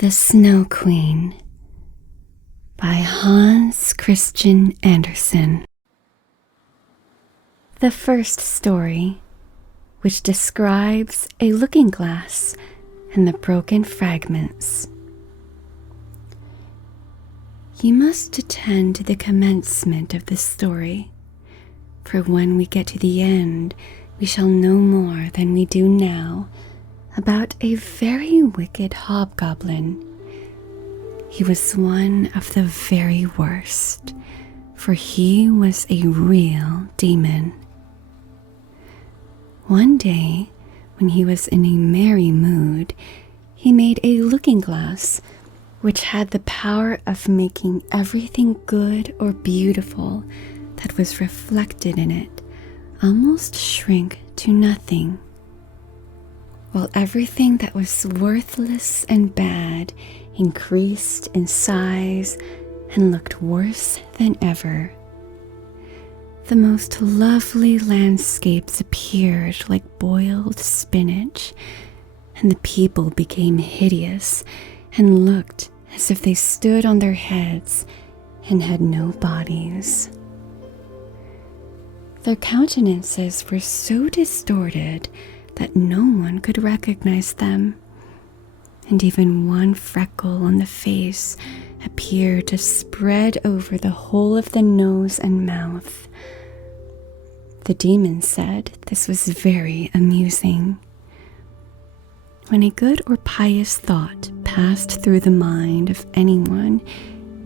The Snow Queen by Hans Christian Andersen. The first story, which describes a looking glass and the broken fragments. You must attend to the commencement of this story, for when we get to the end, we shall know more than we do now about a very wicked hobgoblin. He was one of the very worst, for he was a real demon. One day, when he was in a merry mood, he made a looking glass which had the power of making everything good or beautiful that was reflected in it almost shrink to nothing, while everything that was worthless and bad increased in size and looked worse than ever. The most lovely landscapes appeared like boiled spinach, and the people became hideous and looked as if they stood on their heads and had no bodies. Their countenances were so distorted that no one could recognize them, and even one freckle on the face appeared to spread over the whole of the nose and mouth. The demon said this was very amusing. When a good or pious thought passed through the mind of anyone,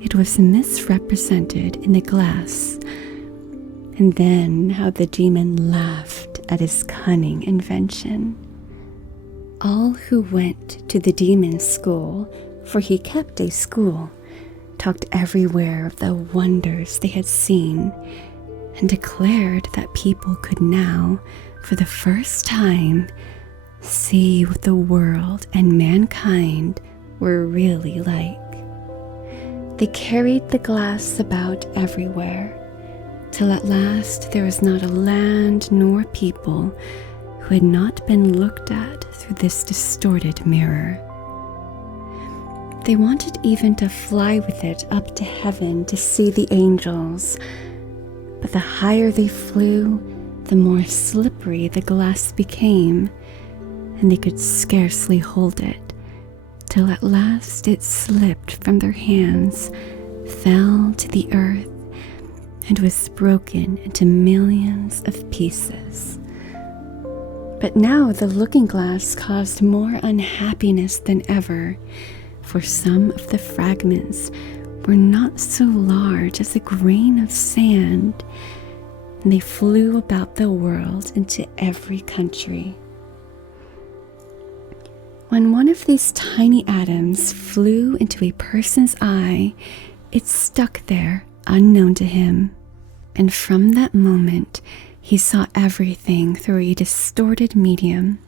it was misrepresented in the glass. And then how the demon laughed at his cunning invention. All who went to the demon's school, for he kept a school, talked everywhere of the wonders they had seen, and declared that people could now, for the first time, see what the world and mankind were really like. They carried the glass about everywhere, till at last there was not a land nor people who had not been looked at through this distorted mirror. They wanted even to fly with it up to heaven to see the angels, but the higher they flew, the more slippery the glass became, and they could scarcely hold it, till at last it slipped from their hands, fell to the earth, and was broken into millions of pieces. But now the looking glass caused more unhappiness than ever, for some of the fragments were not so large as a grain of sand, and they flew about the world into every country. When one of these tiny atoms flew into a person's eye, it stuck there unknown to him, and from that moment he saw everything through a distorted medium,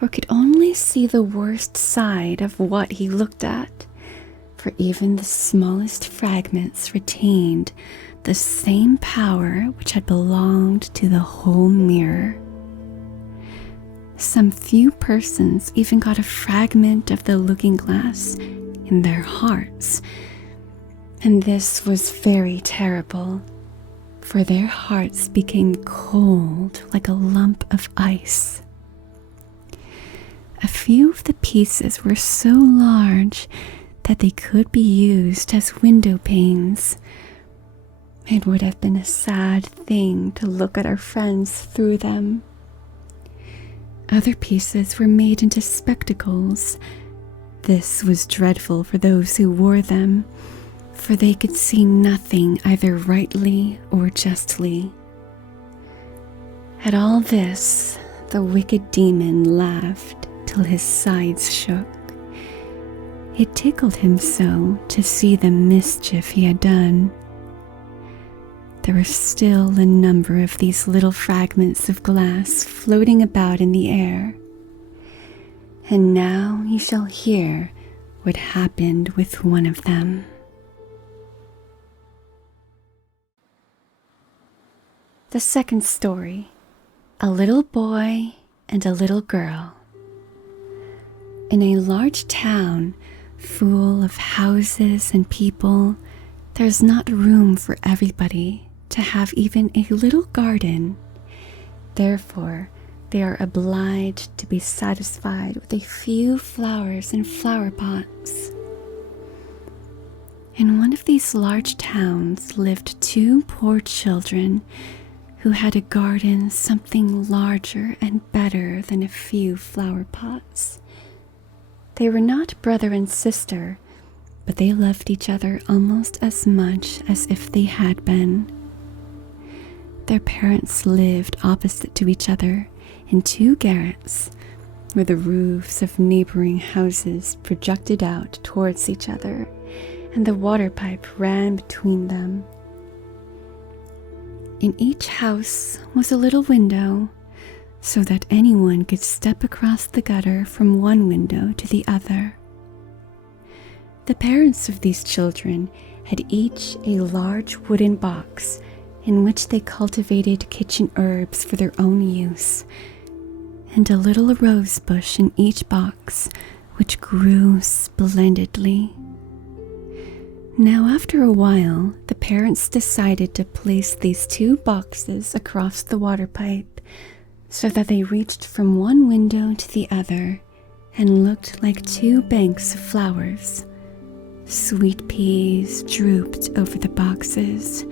or could only see the worst side of what he looked at, for even the smallest fragments retained the same power which had belonged to the whole mirror. Some few persons even got a fragment of the looking glass in their hearts, and this was very terrible, for their hearts became cold like a lump of ice. A few of the pieces were so large that they could be used as window panes. It would have been a sad thing to look at our friends through them. Other pieces were made into spectacles. This was dreadful for those who wore them, for they could see nothing either rightly or justly. At all this, the wicked demon laughed till his sides shook. It tickled him so to see the mischief he had done. There were still a number of these little fragments of glass floating about in the air. And now you shall hear what happened with one of them. The second story, A Little Boy and a Little Girl. In a large town, full of houses and people. There's not room for everybody to have even a little garden. Therefore, they are obliged to be satisfied with a few flowers in flower pots. In one of these large towns lived 2 poor children who had a garden something larger and better than a few flower pots. They were not brother and sister, but they loved each other almost as much as if they had been. Their parents lived opposite to each other in 2 garrets, where the roofs of neighboring houses projected out towards each other, and the water pipe ran between them. In each house was a little window, so that anyone could step across the gutter from one window to the other. The parents of these children had each a large wooden box in which they cultivated kitchen herbs for their own use, and a little rose bush in each box, which grew splendidly. Now, after a while, the parents decided to place these 2 boxes across the water pipe so that they reached from one window to the other and looked like 2 banks of flowers. Sweet peas drooped over the boxes,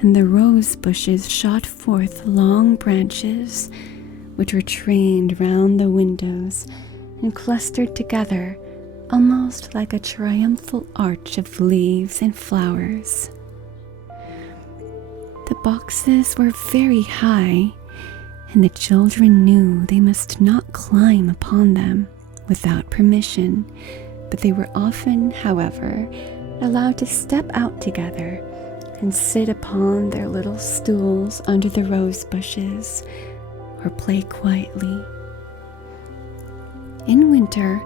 and the rose bushes shot forth long branches, which were trained round the windows and clustered together almost like a triumphal arch of leaves and flowers. The boxes were very high, and the children knew they must not climb upon them without permission, but they were often, however, allowed to step out together and sit upon their little stools under the rose bushes or play quietly. In winter,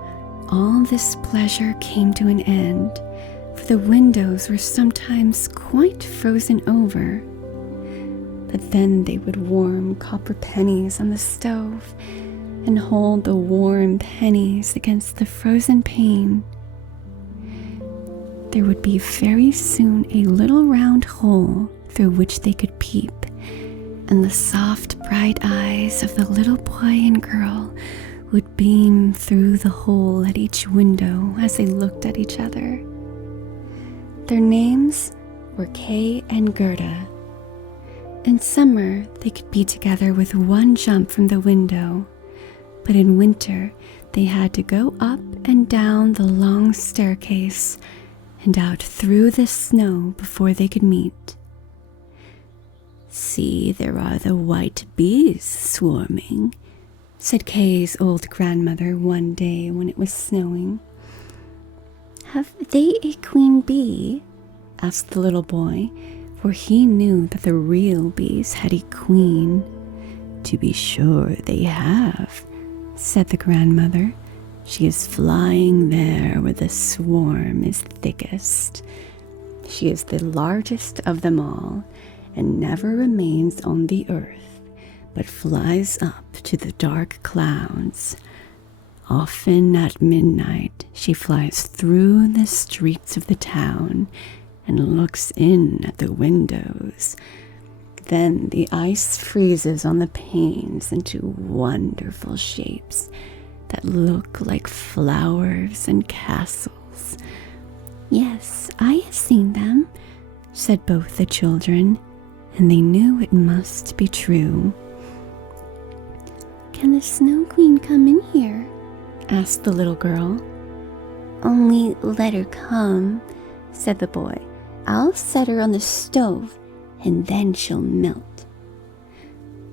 all this pleasure came to an end, for the windows were sometimes quite frozen over. But then they would warm copper pennies on the stove and hold the warm pennies against the frozen pane. There would be very soon a little round hole through which they could peep, and the soft, bright eyes of the little boy and girl would beam through the hole at each window as they looked at each other. Their names were Kay and Gerda. In summer, they could be together with one jump from the window, but in winter, they had to go up and down the long staircase and out through the snow before they could meet. "See, there are the white bees swarming," said Kay's old grandmother one day when it was snowing. "Have they a queen bee?" asked the little boy, for he knew that the real bees had a queen. "To be sure they have," said the grandmother. "She is flying there where the swarm is thickest. She is the largest of them all, and never remains on the earth, but flies up to the dark clouds. Often at midnight she flies through the streets of the town and looks in at the windows. Then the ice freezes on the panes into wonderful shapes that look like flowers and castles." "Yes, I have seen them," said both the children, and they knew it must be true. "Can the Snow Queen come in here?" asked the little girl. "Only let her come," said the boy. "I'll set her on the stove, and then she'll melt."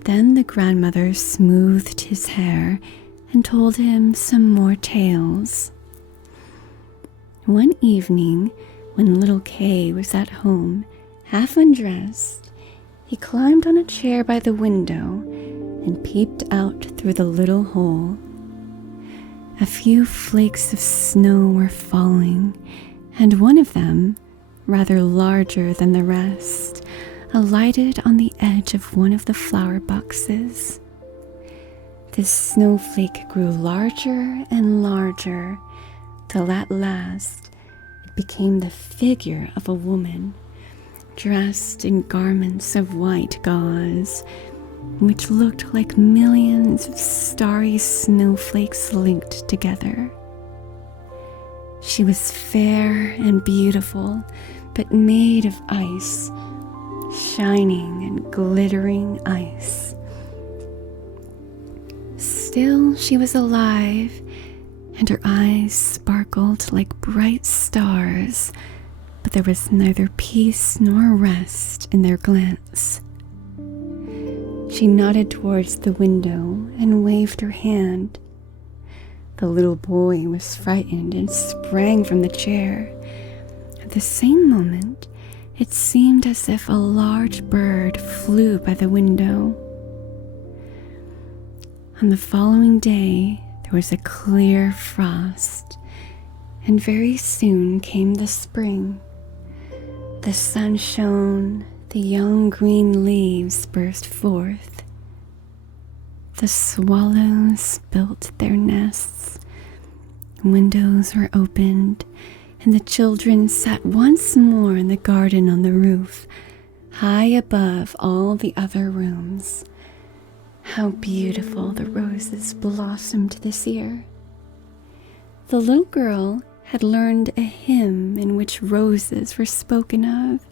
Then the grandmother smoothed his hair and told him some more tales. One evening, when little Kay was at home, half undressed, he climbed on a chair by the window and peeped out through the little hole. A few flakes of snow were falling, and one of them, rather larger than the rest, alighted on the edge of one of the flower boxes. This snowflake grew larger and larger. till at last it became the figure of a woman, dressed in garments of white gauze, which looked like millions of starry snowflakes linked together. She was fair and beautiful, but made of ice, shining and glittering ice. Still, she was alive, and her eyes sparkled like bright stars, but there was neither peace nor rest in their glance. She nodded towards the window and waved her hand. The little boy was frightened and sprang from the chair. At the same moment, it seemed as if a large bird flew by the window. On the following day, there was a clear frost, and very soon came the spring. The sun shone, the young green leaves burst forth. The swallows built their nests, windows were opened, and the children sat once more in the garden on the roof, high above all the other rooms. How beautiful the roses blossomed this year. The little girl had learned a hymn in which roses were spoken of,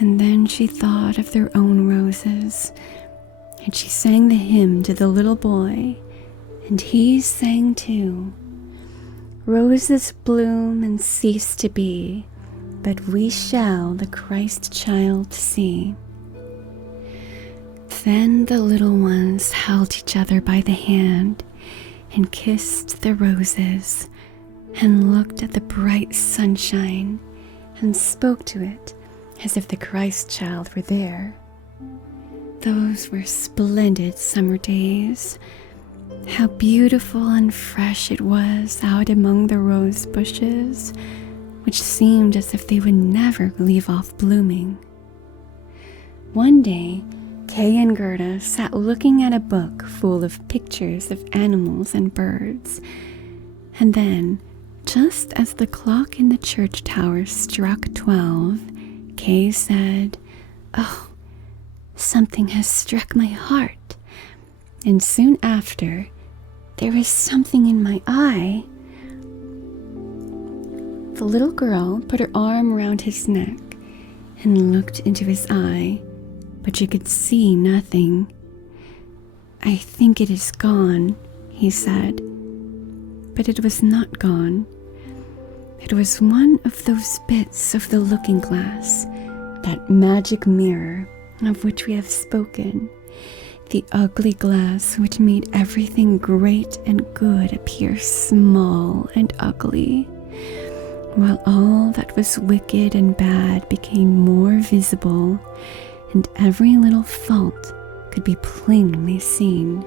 and then she thought of their own roses, and she sang the hymn to the little boy, and he sang too. Roses bloom and cease to be, but we shall the Christ child see. Then the little ones held each other by the hand and kissed the roses and looked at the bright sunshine and spoke to it as if the Christ child were there. Those were splendid summer days. How beautiful and fresh it was out among the rose bushes, which seemed as if they would never leave off blooming. One day, Kay and Gerda sat looking at a book full of pictures of animals and birds, and then, just as the clock in the church tower struck 12, Kay said, "Oh, something has struck my heart," and soon after, "There is something in my eye." The little girl put her arm around his neck and looked into his eye, but she could see nothing. "I think it is gone," he said. But it was not gone. It was one of those bits of the looking glass, that magic mirror of which we have spoken, the ugly glass which made everything great and good appear small and ugly, while all that was wicked and bad became more visible, and every little fault could be plainly seen.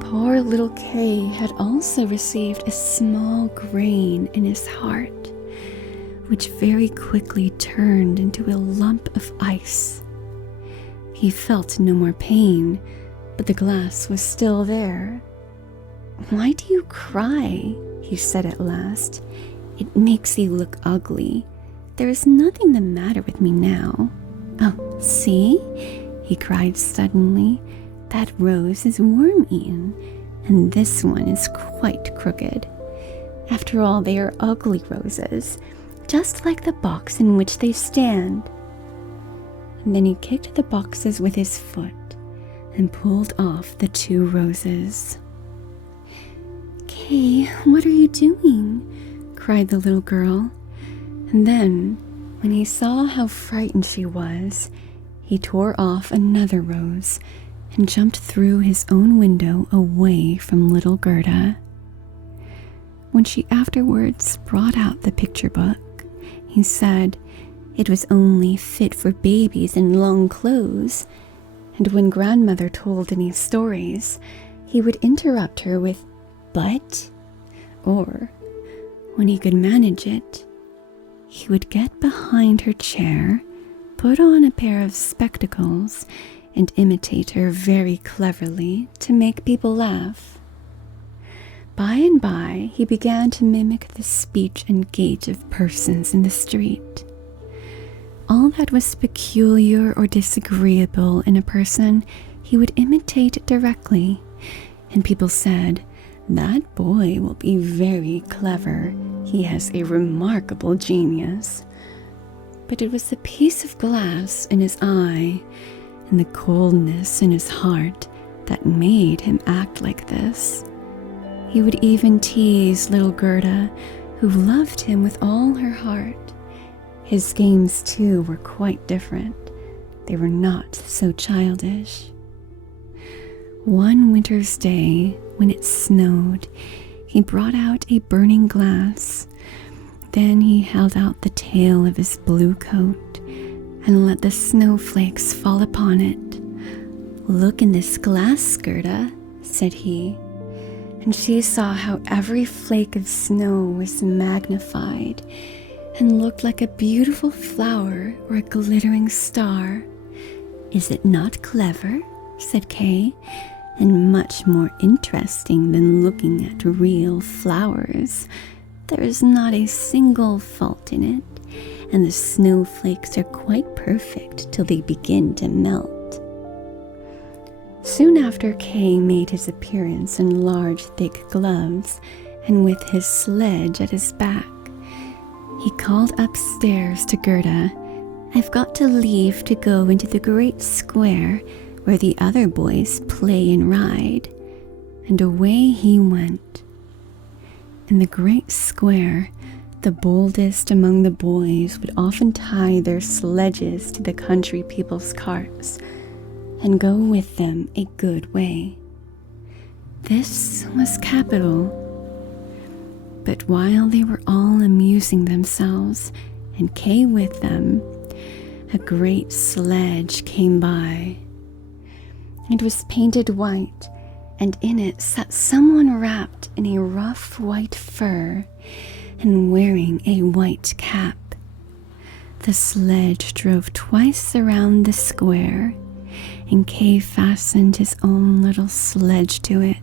Poor little Kay had also received a small grain in his heart, which very quickly turned into a lump of ice. He felt no more pain, but the glass was still there. "Why do you cry?" he said at last. "It makes you look ugly. There is nothing the matter with me now. Oh, see," he cried suddenly, "that rose is worm-eaten, and this one is quite crooked. After all, they are ugly roses, just like the box in which they stand." And then he kicked the boxes with his foot and pulled off the 2 roses. "Kay, what are you doing?" cried the little girl. And then, when he saw how frightened she was, he tore off another rose and jumped through his own window away from little Gerda. When she afterwards brought out the picture book, he said it was only fit for babies in long clothes, and when grandmother told any stories, he would interrupt her with "but," or, when he could manage it, he would get behind her chair, put on a pair of spectacles, and imitate her very cleverly to make people laugh. By and by, he began to mimic the speech and gait of persons in the street. All that was peculiar or disagreeable in a person, he would imitate directly, and people said, "That boy will be very clever. He has a remarkable genius." But it was the piece of glass in his eye and the coldness in his heart that made him act like this. He would even tease little Gerda, who loved him with all her heart. His games, too, were quite different. They were not so childish. One winter's day, when it snowed, he brought out a burning glass. Then he held out the tail of his blue coat and let the snowflakes fall upon it. "Look in this glass, Gerda," said he. And she saw how every flake of snow was magnified and looked like a beautiful flower or a glittering star. "Is it not clever?" said Kay, "and much more interesting than looking at real flowers. There is not a single fault in it, and the snowflakes are quite perfect till they begin to melt." Soon after, Kay made his appearance in large, thick gloves and with his sledge at his back. He called upstairs to Gerda, "I've got to leave to go into the great square where the other boys play and ride." And away he went. In the great square, the boldest among the boys would often tie their sledges to the country people's carts and go with them a good way. This was capital. But while they were all amusing themselves, and Kay with them, a great sledge came by. It was painted white, and in it sat someone wrapped in a rough white fur and wearing a white cap. The sledge drove twice around the square, and Kay fastened his own little sledge to it,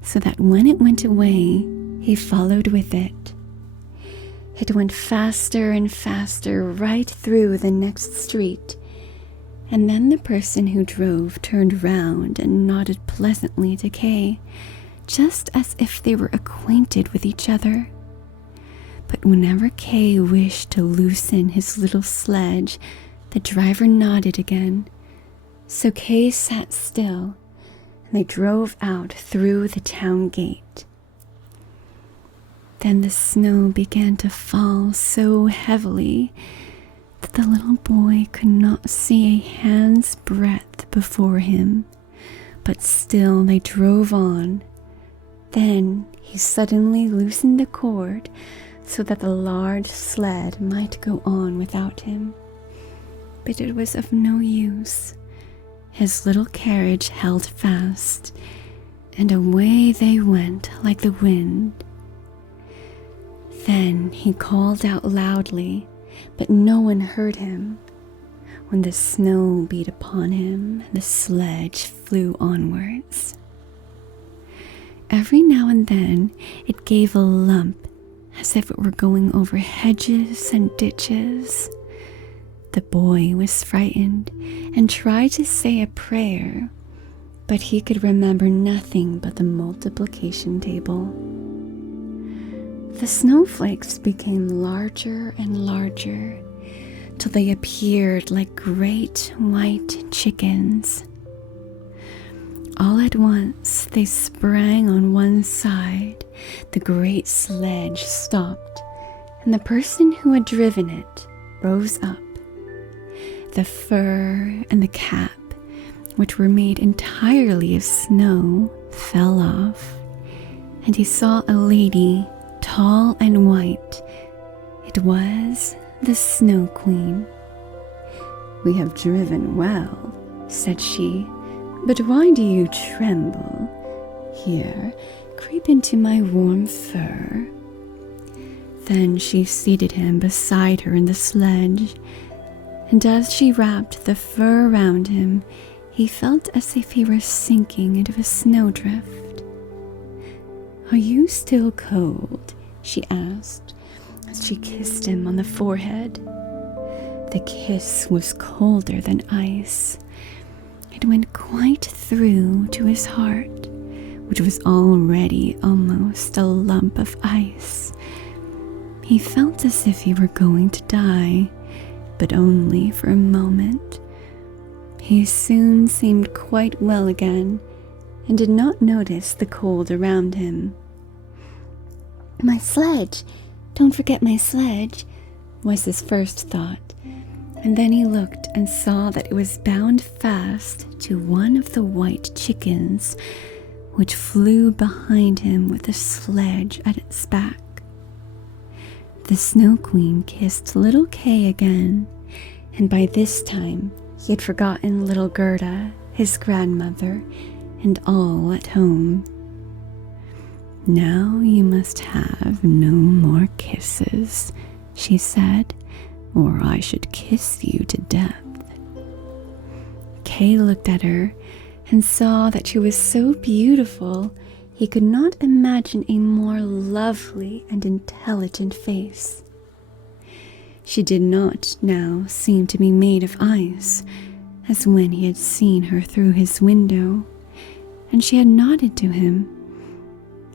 so that when it went away, he followed with it. It went faster and faster right through the next street, and then the person who drove turned round and nodded pleasantly to Kay, just as if they were acquainted with each other. But whenever Kay wished to loosen his little sledge, the driver nodded again. So Kay sat still, and they drove out through the town gate. Then the snow began to fall so heavily that the little boy could not see a hand's breadth before him, but still they drove on. Then he suddenly loosened the cord so that the large sled might go on without him. But it was of no use. His little carriage held fast, and away they went like the wind. Then he called out loudly, but no one heard him. When the snow beat upon him, the sledge flew onwards. Every now and then it gave a lump, as if it were going over hedges and ditches. The boy was frightened and tried to say a prayer, but he could remember nothing but the multiplication table. The snowflakes became larger and larger till they appeared like great white chickens. All at once they sprang on one side, the great sledge stopped, and the person who had driven it rose up. The fur and the cap, which were made entirely of snow, fell off, and he saw a lady, tall and white. It was the Snow Queen. "We have driven well," said she, "but why do you tremble? Here, creep into my warm fur." Then she seated him beside her in the sledge, and as she wrapped the fur around him, he felt as if he were sinking into a snowdrift. "Are you still cold?" she asked as she kissed him on the forehead. The kiss was colder than ice. It went quite through to his heart, which was already almost a lump of ice. He felt as if he were going to die, but only for a moment. He soon seemed quite well again and did not notice the cold around him. "My sledge! Don't forget my sledge," was his first thought, and then he looked and saw that it was bound fast to one of the white chickens, which flew behind him with the sledge at its back. The Snow Queen kissed little Kay again, and by this time he had forgotten little Gerda, his grandmother, and all at home. "Now you must have no more kisses," she said, "or I should kiss you to death." Kay looked at her and saw that she was so beautiful he could not imagine a more lovely and intelligent face. She did not now seem to be made of ice, as when he had seen her through his window, and she had nodded to him.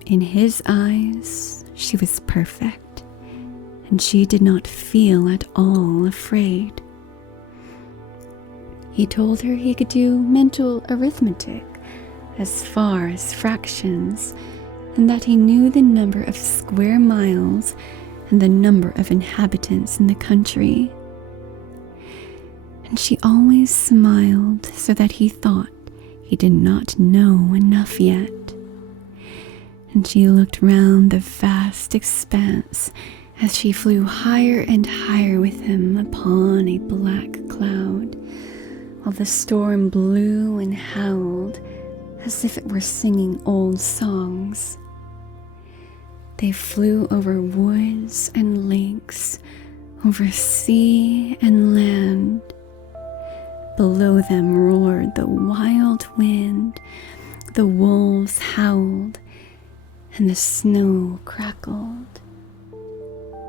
In his eyes, she was perfect, and she did not feel at all afraid. He told her he could do mental arithmetic as far as fractions, and that he knew the number of square miles and the number of inhabitants in the country. And she always smiled so that he thought he did not know enough yet. And she looked round the vast expanse as she flew higher and higher with him upon a black cloud, while the storm blew and howled as if it were singing old songs. They flew over woods and lakes, over sea and land. Below them roared the wild wind, the wolves howled, and the snow crackled.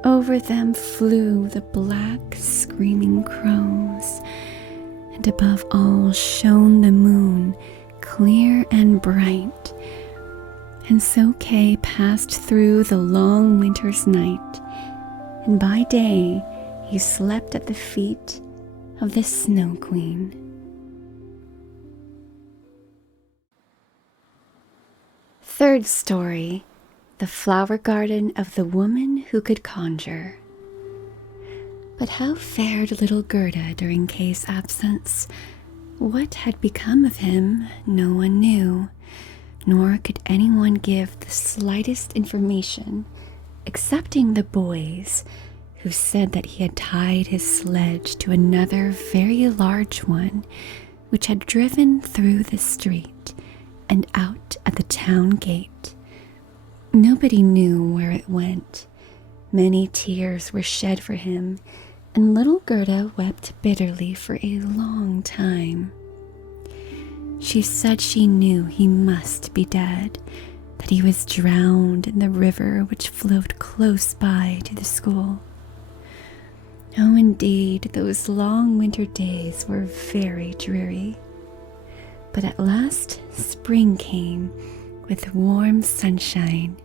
Over them flew the black screaming crows, and above all shone the moon, clear and bright. And so Kay passed through the long winter's night, and by day he slept at the feet of the Snow Queen. Third story, The Flower Garden of the Woman Who Could Conjure. But how fared little Gerda during Kay's absence? What had become of him, no one knew, nor could anyone give the slightest information, excepting the boys, who said that he had tied his sledge to another very large one, which had driven through the street and out at the town gate. Nobody knew where it went. Many tears were shed for him, and little Gerda wept bitterly for a long time. She said she knew he must be dead, that he was drowned in the river which flowed close by to the school. Oh, indeed, those long winter days were very dreary. But at last spring came with warm sunshine.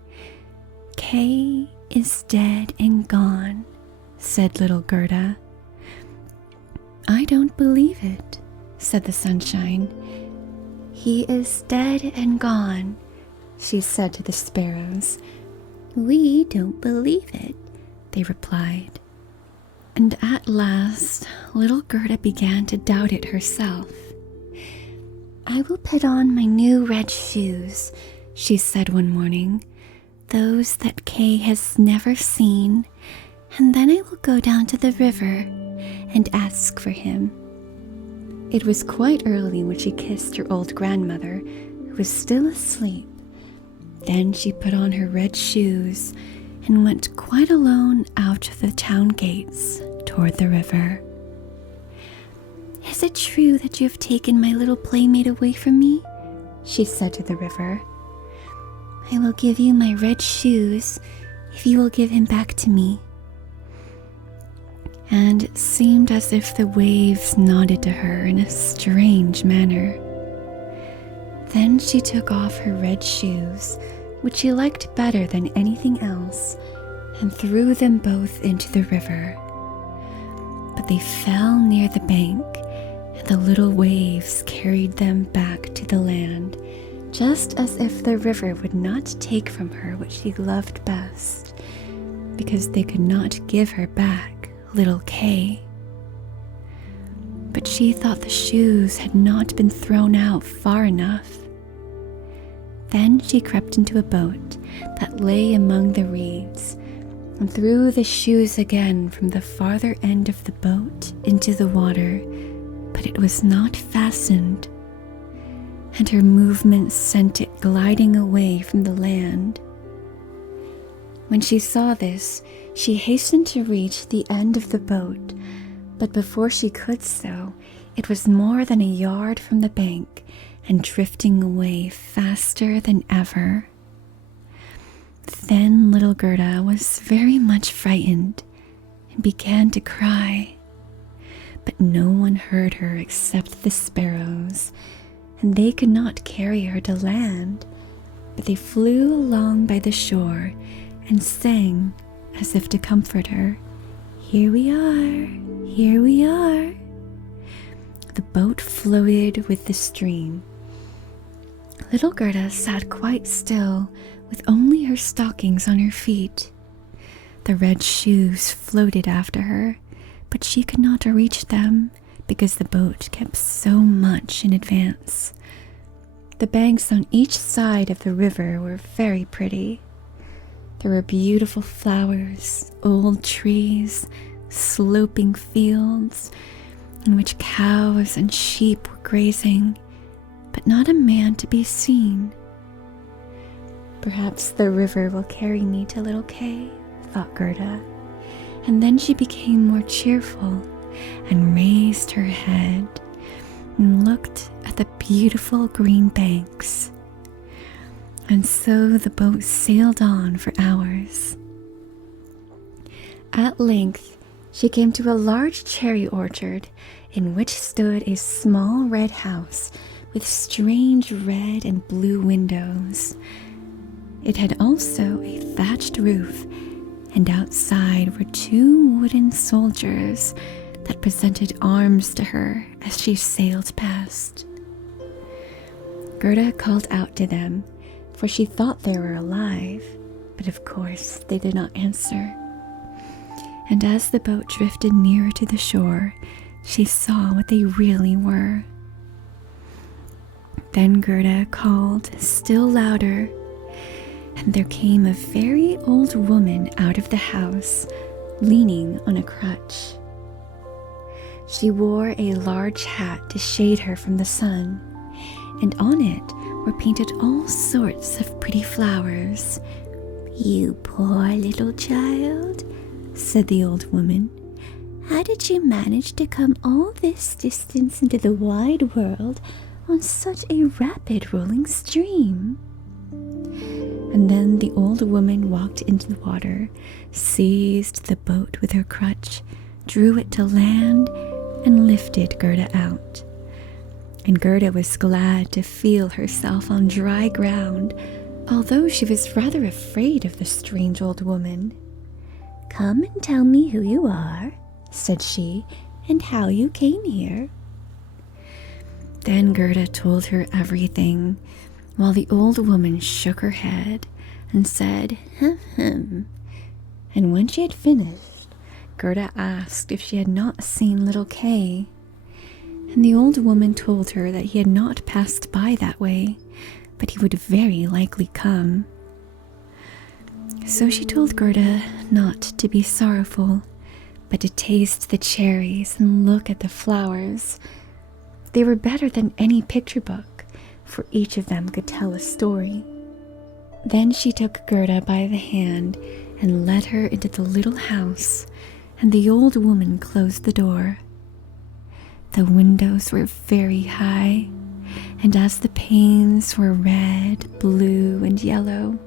"Kay is dead and gone," said little Gerda. "I don't believe it," said the sunshine. "He is dead and gone," she said to the sparrows. "We don't believe it," they replied. And at last, little Gerda began to doubt it herself. "I will put on my new red shoes," she said one morning, "those that Kay has never seen, and then I will go down to the river and ask for him." It was quite early when she kissed her old grandmother, who was still asleep. Then she put on her red shoes and went quite alone out of the town gates toward the river. "Is it true that you have taken my little playmate away from me?" she said to the river. I will give you my red shoes if you will give him back to me." And it seemed as if the waves nodded to her in a strange manner. Then she took off her red shoes, which she liked better than anything else, and threw them both into the river. But they fell near the bank, and the little waves carried them back to the land, just as if the river would not take from her what she loved best, because they could not give her back little Kay. But she thought the shoes had not been thrown out far enough. Then she crept into a boat that lay among the reeds, and threw the shoes again from the farther end of the boat into the water, but it was not fastened, and her movements sent it gliding away from the land. When she saw this, she hastened to reach the end of the boat, but before she could so, it was more than a yard from the bank and drifting away faster than ever. Then little Gerda was very much frightened and began to cry, but no one heard her except the sparrows, and they could not carry her to land, but they flew along by the shore and sang as if to comfort her, "Here we are, here we are." The boat floated with the stream. Little Gerda sat quite still, with only her stockings on her feet. The red shoes floated after her, but she could not reach them because the boat kept so much in advance. The banks on each side of the river were very pretty. There were beautiful flowers, old trees, sloping fields in which cows and sheep were grazing, but not a man to be seen. "Perhaps the river will carry me to little Kay," thought Gerda, and then she became more cheerful and raised her head and looked at the beautiful green banks. And so the boat sailed on for hours. At length, she came to a large cherry orchard in which stood a small red house with strange red and blue windows. It had also a thatched roof, and outside were 2 wooden soldiers that presented arms to her as she sailed past. Gerda called out to them, for she thought they were alive, but of course they did not answer. And as the boat drifted nearer to the shore, she saw what they really were. Then Gerda called still louder, and there came a very old woman out of the house, leaning on a crutch. She wore a large hat to shade her from the sun, and on it were painted all sorts of pretty flowers. "You poor little child," said the old woman. "How did you manage to come all this distance into the wide world on such a rapid rolling stream?" And then the old woman walked into the water, seized the boat with her crutch, drew it to land, and lifted Gerda out. And Gerda was glad to feel herself on dry ground, although she was rather afraid of the strange old woman. "Come and tell me who you are," said she, "and how you came here." Then Gerda told her everything, while the old woman shook her head and said, "Hm." And when she had finished, Gerda asked if she had not seen little Kay. And the old woman told her that he had not passed by that way, but he would very likely come. So she told Gerda not to be sorrowful, but to taste the cherries and look at the flowers. They were better than any picture book, for each of them could tell a story. Then she took Gerda by the hand and led her into the little house, and the old woman closed the door. The windows were very high, and as the panes were red, blue, and yellow,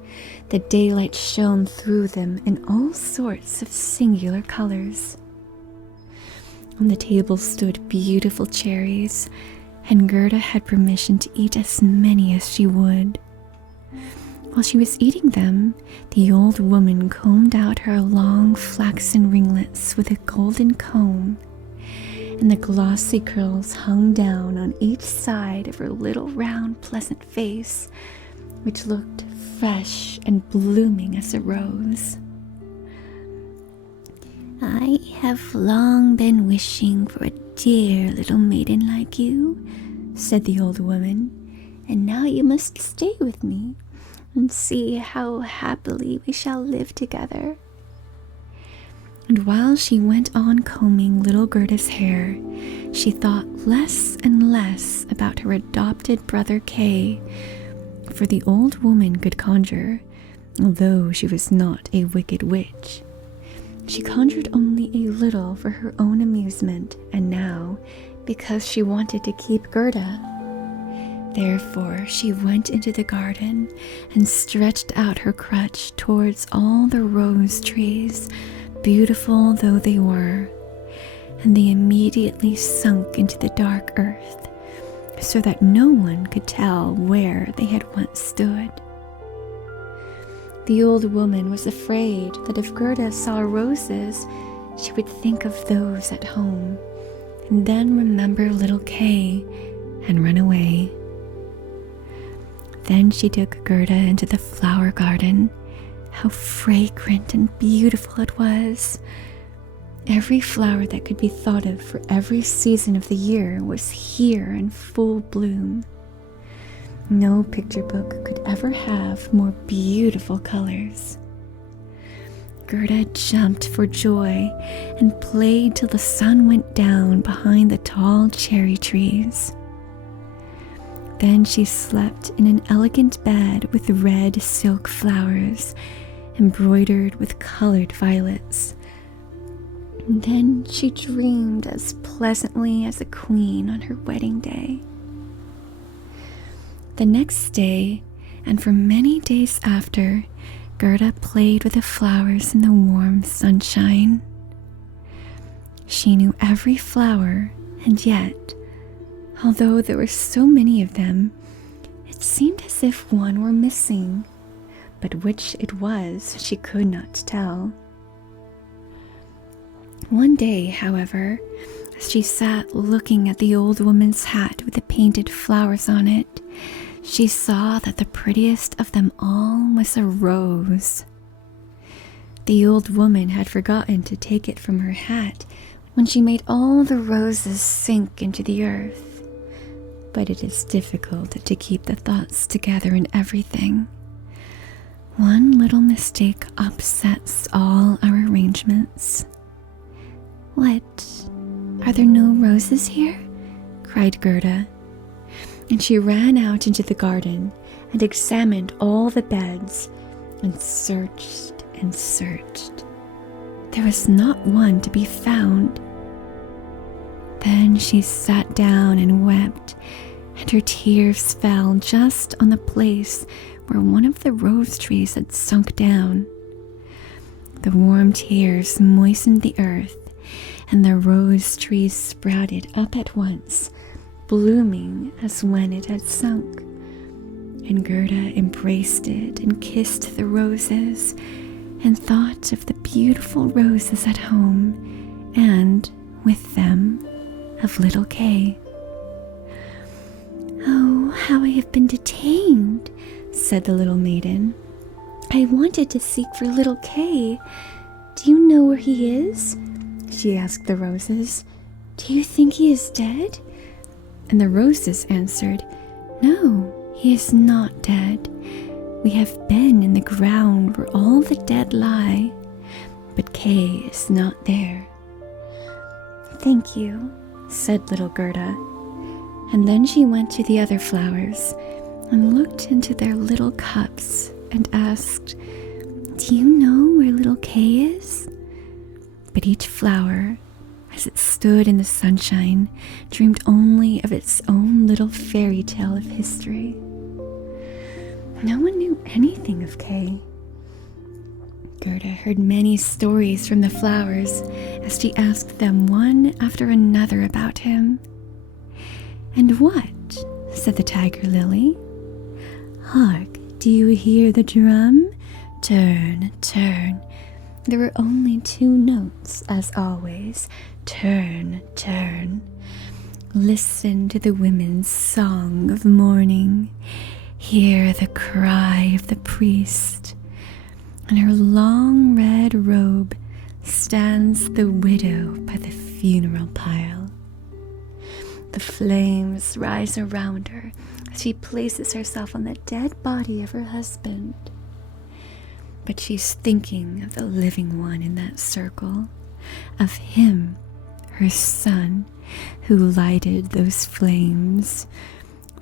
the daylight shone through them in all sorts of singular colors. On the table stood beautiful cherries, and Gerda had permission to eat as many as she would. While she was eating them, the old woman combed out her long flaxen ringlets with a golden comb, and the glossy curls hung down on each side of her little round pleasant face, which looked fresh and blooming as a rose. "I have long been wishing for a dear little maiden like you," said the old woman, "and now you must stay with me and see how happily we shall live together." And while she went on combing little Gerda's hair, she thought less and less about her adopted brother Kay, for the old woman could conjure, although she was not a wicked witch. She conjured only a little for her own amusement, and now, because she wanted to keep Gerda. Therefore, she went into the garden and stretched out her crutch towards all the rose trees, beautiful though they were, and they immediately sunk into the dark earth, so that no one could tell where they had once stood. The old woman was afraid that if Gerda saw roses, she would think of those at home, and then remember little Kay and run away. Then she took Gerda into the flower garden. How fragrant and beautiful it was! Every flower that could be thought of for every season of the year was here in full bloom. No picture book could ever have more beautiful colors. Gerda jumped for joy and played till the sun went down behind the tall cherry trees. Then she slept in an elegant bed with red silk flowers, embroidered with colored violets. And then she dreamed as pleasantly as a queen on her wedding day. The next day, and for many days after, Gerda played with the flowers in the warm sunshine. She knew every flower, and yet, although there were so many of them, it seemed as if one were missing, but which it was she could not tell. One day, however, as she sat looking at the old woman's hat with the painted flowers on it, she saw that the prettiest of them all was a rose. The old woman had forgotten to take it from her hat when she made all the roses sink into the earth. But it is difficult to keep the thoughts together in everything. One little mistake upsets all our arrangements. "What? Are there no roses here?" cried Gerda. And she ran out into the garden and examined all the beds and searched and searched. There was not one to be found. Then she sat down and wept, and her tears fell just on the place where one of the rose trees had sunk down. The warm tears moistened the earth, and the rose tree sprouted up at once, blooming as when it had sunk. And Gerda embraced it and kissed the roses, and thought of the beautiful roses at home, and, with them, of little Kay. "Oh, how I have been detained," said the little maiden. "I wanted to seek for little Kay. Do you know where he is?" she asked the roses. "Do you think he is dead?" And the roses answered, "No, he is not dead. We have been in the ground where all the dead lie, but Kay is not there." "Thank you," said little Gerda. And then she went to the other flowers and looked into their little cups and asked, "Do you know where little Kay is?" But each flower, as it stood in the sunshine, dreamed only of its own little fairy tale of history. No one knew anything of Kay. Gerda heard many stories from the flowers as she asked them one after another about him. "And what?" said the tiger lily. "Hark, do you hear the drum? Turn, turn." There were only 2 notes, as always. Turn, turn. Listen to the women's song of mourning. Hear the cry of the priest. In her long red robe stands the widow by the funeral pile. The flames rise around her as she places herself on the dead body of her husband. But she's thinking of the living one in that circle, of him, her son, who lighted those flames.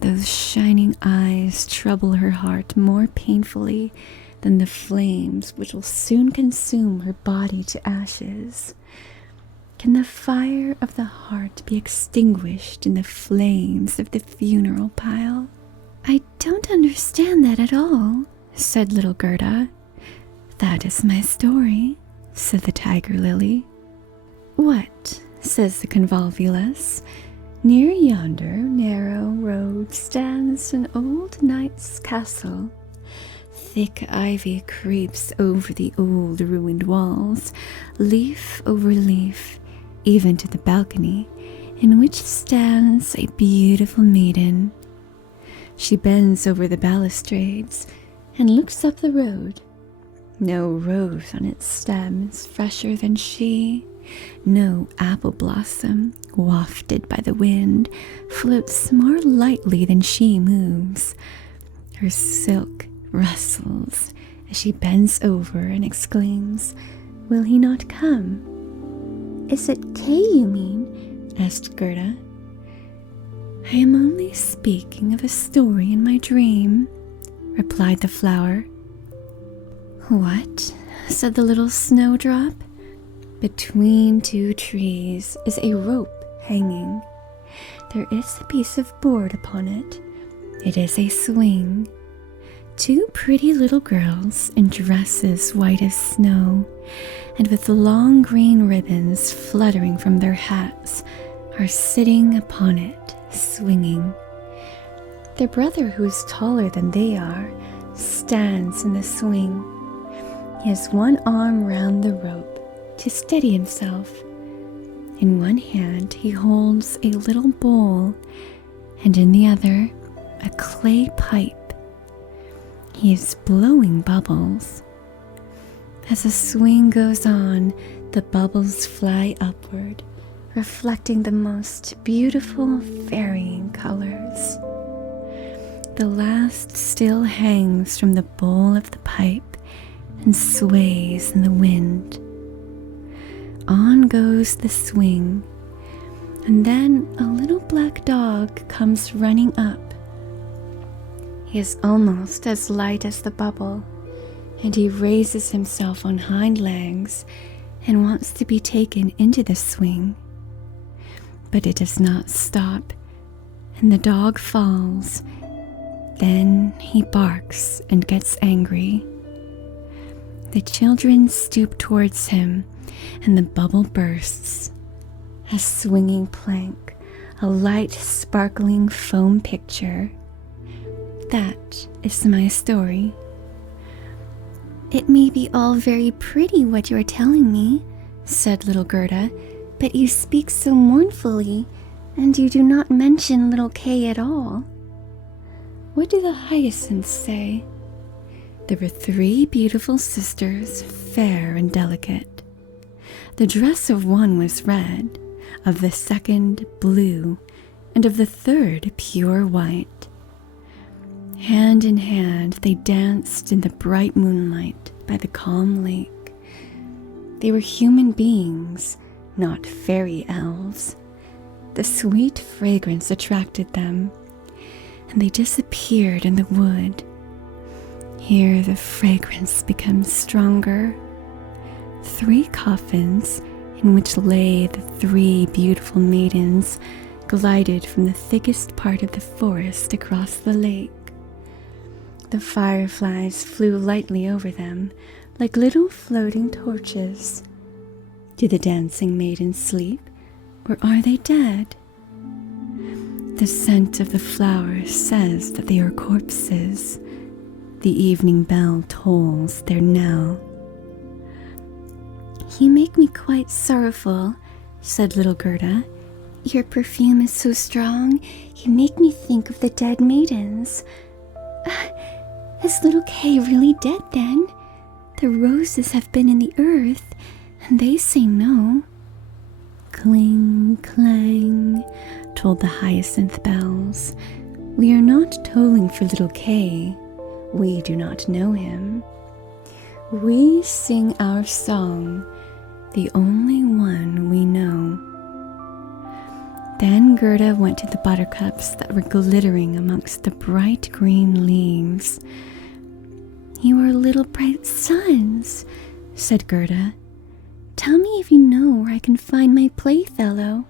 Those shining eyes trouble her heart more painfully than the flames which will soon consume her body to ashes. Can the fire of the heart be extinguished in the flames of the funeral pile? "I don't understand that at all," said little Gerda. "That is my story," said the tiger lily. "What?" says the convolvulus. "Near yonder narrow road stands an old knight's castle. Thick ivy creeps over the old ruined walls, leaf over leaf, even to the balcony, in which stands a beautiful maiden. She bends over the balustrades and looks up the road. No rose on its stem is fresher than she. No apple blossom, wafted by the wind, floats more lightly than she moves. Her silk rustles as she bends over and exclaims, 'Will he not come?'" "Is it Kay you mean?" asked Gerda. "I am only speaking of a story in my dream," replied the flower. "What?" said the little snowdrop. "Between 2 trees is a rope hanging. There is a piece of board upon it. It is a swing. 2 pretty little girls in dresses white as snow, and with long green ribbons fluttering from their hats, are sitting upon it, swinging. Their brother, who is taller than they are, stands in the swing. He has one arm round the rope to steady himself. In one hand he holds a little bowl, and in the other a clay pipe. He is blowing bubbles. As the swing goes on, the bubbles fly upward, reflecting the most beautiful varying colors. The last still hangs from the bowl of the pipe and sways in the wind. On goes the swing, and then a little black dog comes running up. He is almost as light as the bubble, and he raises himself on hind legs and wants to be taken into the swing. But it does not stop, and the dog falls. Then he barks and gets angry. The children stoop towards him, and the bubble bursts. A swinging plank, a light sparkling foam picture. That is my story. "It may be all very pretty what you are telling me," said little Gerda, "but you speak so mournfully, and you do not mention little Kay at all." "What do the hyacinths say?" There were 3 beautiful sisters, fair and delicate. The dress of one was red, of the second blue, and of the third pure white. Hand in hand they danced in the bright moonlight by the calm lake. They were human beings, not fairy elves. The sweet fragrance attracted them, and they disappeared in the wood. Here the fragrance becomes stronger. 3 coffins in which lay the 3 beautiful maidens, glided from the thickest part of the forest across the lake. The fireflies flew lightly over them, like little floating torches. Do the dancing maidens sleep, or are they dead? The scent of the flowers says that they are corpses. The evening bell tolls their knell. You make me quite sorrowful, said little Gerda. Your perfume is so strong, you make me think of the dead maidens. Is little Kay really dead then? The roses have been in the earth, and they say no. Cling, clang, tolled the hyacinth bells. We are not tolling for little Kay. We do not know him. We sing our song, the only one we know. Then Gerda went to the buttercups that were glittering amongst the bright green leaves. You are little bright suns, said Gerda. Tell me if you know where I can find my playfellow.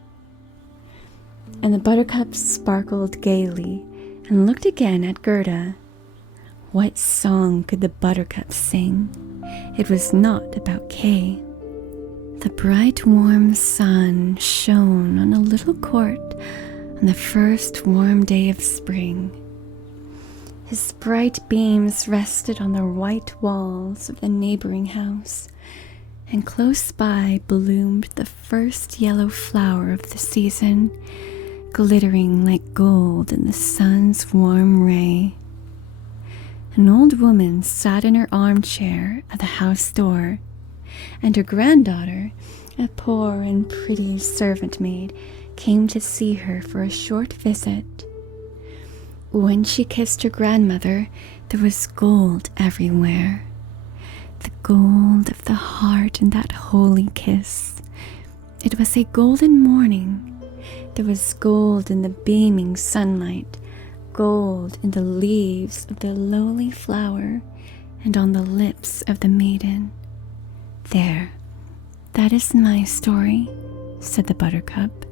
And the buttercups sparkled gaily and looked again at Gerda. What song could the buttercups sing? It was not about Kay. The bright warm sun shone on a little court on the first warm day of spring. His bright beams rested on the white walls of the neighboring house, and close by bloomed the first yellow flower of the season, glittering like gold in the sun's warm ray. An old woman sat in her armchair at the house door, and her granddaughter, a poor and pretty servant maid, came to see her for a short visit. When she kissed her grandmother, there was gold everywhere. The gold of the heart in that holy kiss. It was a golden morning. There was gold in the beaming sunlight, gold in the leaves of the lowly flower, and on the lips of the maiden. There, that is my story, said the buttercup.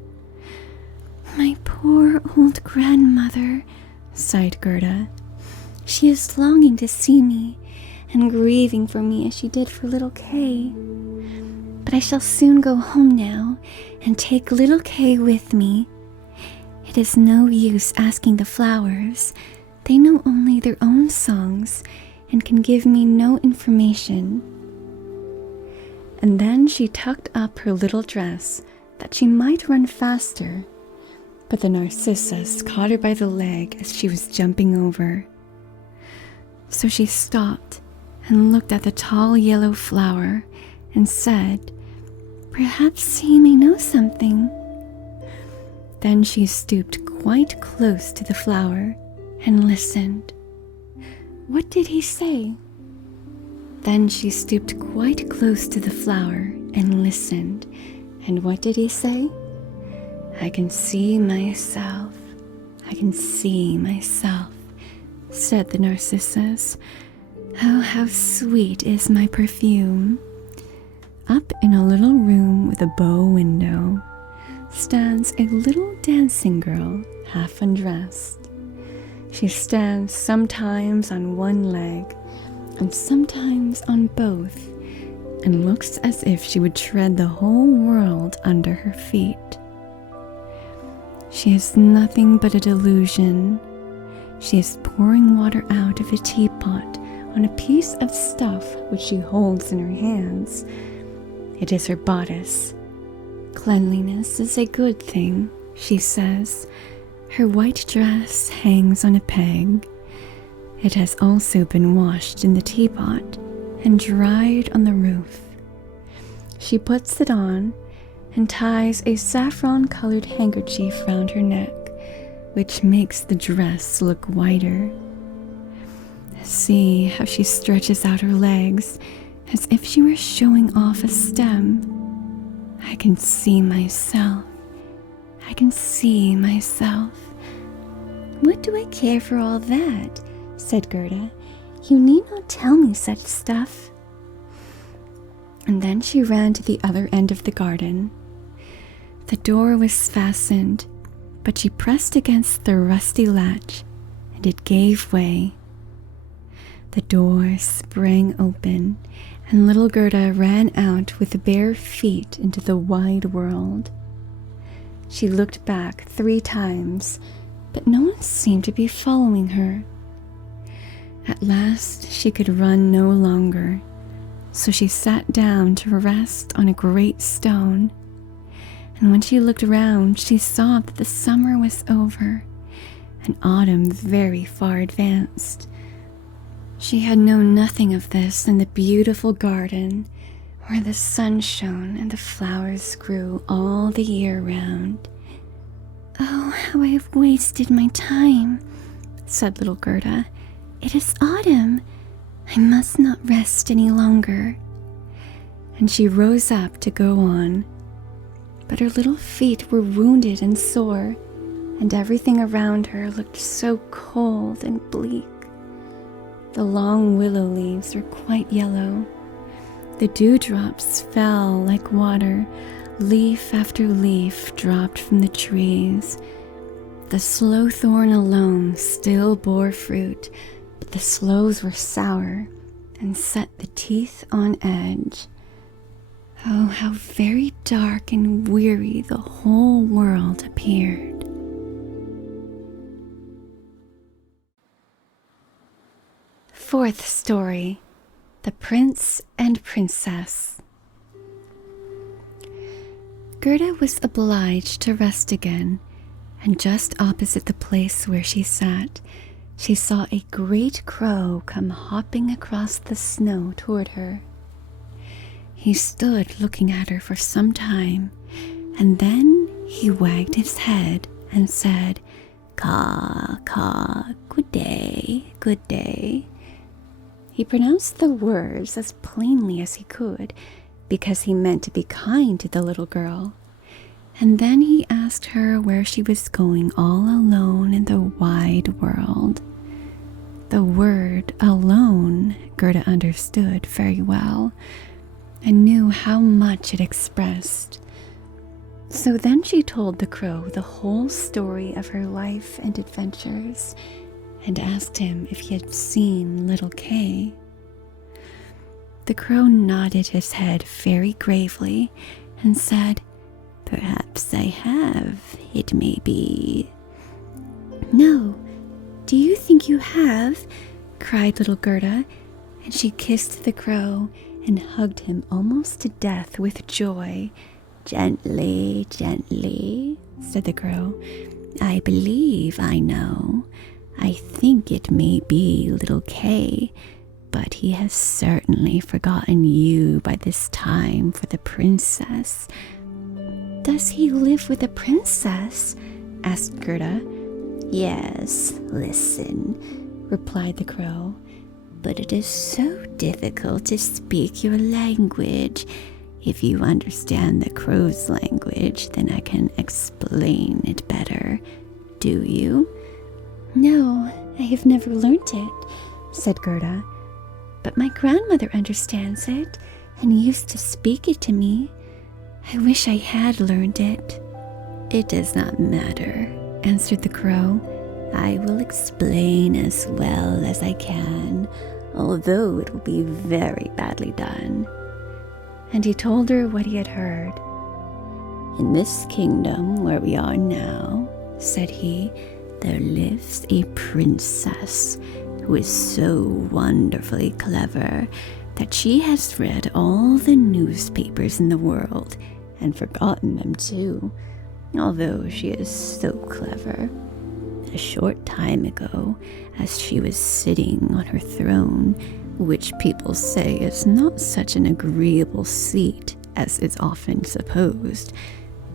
My poor old grandmother, sighed Gerda. She is longing to see me and grieving for me as she did for little Kay. But I shall soon go home now and take little Kay with me. It is no use asking the flowers. They know only their own songs and can give me no information. And then she tucked up her little dress that she might run faster, but the narcissus caught her by the leg as she was jumping over. So she stopped and looked at the tall yellow flower and said, Perhaps he may know something. Then she stooped quite close to the flower and listened. What did he say? Then she stooped quite close to the flower and listened. And what did he say? I can see myself. I can see myself, said the narcissus. Oh, how sweet is my perfume. Up in a little room with a bow window stands a little dancing girl, half undressed. She stands sometimes on one leg and sometimes on both, and looks as if she would tread the whole world under her feet. She is nothing but a delusion. She is pouring water out of a teapot on a piece of stuff which she holds in her hands. It is her bodice. Cleanliness is a good thing, she says. Her white dress hangs on a peg. It has also been washed in the teapot and dried on the roof. She puts it on and ties a saffron-colored handkerchief round her neck, which makes the dress look whiter. See how she stretches out her legs as if she were showing off a stem. I can see myself. I can see myself. What do I care for all that? Said Gerda. You need not tell me such stuff. and then she ran to the other end of the garden. The door was fastened, but she pressed against the rusty latch, and it gave way. The door sprang open, and little Gerda ran out with bare feet into the wide world. She looked back 3 times, but no one seemed to be following her. At last she could run no longer, so she sat down to rest on a great stone. And when she looked round, she saw that the summer was over, and autumn very far advanced. She had known nothing of this in the beautiful garden, where the sun shone and the flowers grew all the year round. "Oh, how I have wasted my time," said little Gerda. "It is autumn. I must not rest any longer." And she rose up to go on, but her little feet were wounded and sore, and everything around her looked so cold and bleak. The long willow leaves were quite yellow. The dewdrops fell like water. Leaf after leaf dropped from the trees. The sloethorn alone still bore fruit, but the sloes were sour and set the teeth on edge. Oh, how very dark and weary the whole world appeared. Fourth story, The Prince and Princess. Gerda was obliged to rest again, and just opposite the place where she sat, she saw a great crow come hopping across the snow toward her. He stood looking at her for some time, and then he wagged his head and said, "Caw, caw, good day, good day." He pronounced the words as plainly as he could, because he meant to be kind to the little girl. And then he asked her where she was going all alone in the wide world. The word alone Gerda understood very well, and knew how much it expressed. So then she told the crow the whole story of her life and adventures, and asked him if he had seen little Kay. The crow nodded his head very gravely and said, "Perhaps I have, it may be." "No, do you think you have?" cried little Gerda, and she kissed the crow and hugged him almost to death with joy. "Gently, gently," said the crow. "I believe I know. I think it may be little Kay, but he has certainly forgotten you by this time for the princess." "Does he live with a princess?" asked Gerda. "Yes, listen," replied the crow. "But it is so difficult to speak your language. If you understand the crow's language, then I can explain it better. Do you?" "No, I have never learnt it," said Gerda. "But my grandmother understands it and used to speak it to me. I wish I had learned it." "It does not matter," answered the crow. "I will explain as well as I can, although it will be very badly done." And he told her what he had heard. "In this kingdom where we are now," said he, "there lives a princess who is so wonderfully clever that she has read all the newspapers in the world and forgotten them too, although she is so clever. A short time ago, as she was sitting on her throne, which people say is not such an agreeable seat as is often supposed,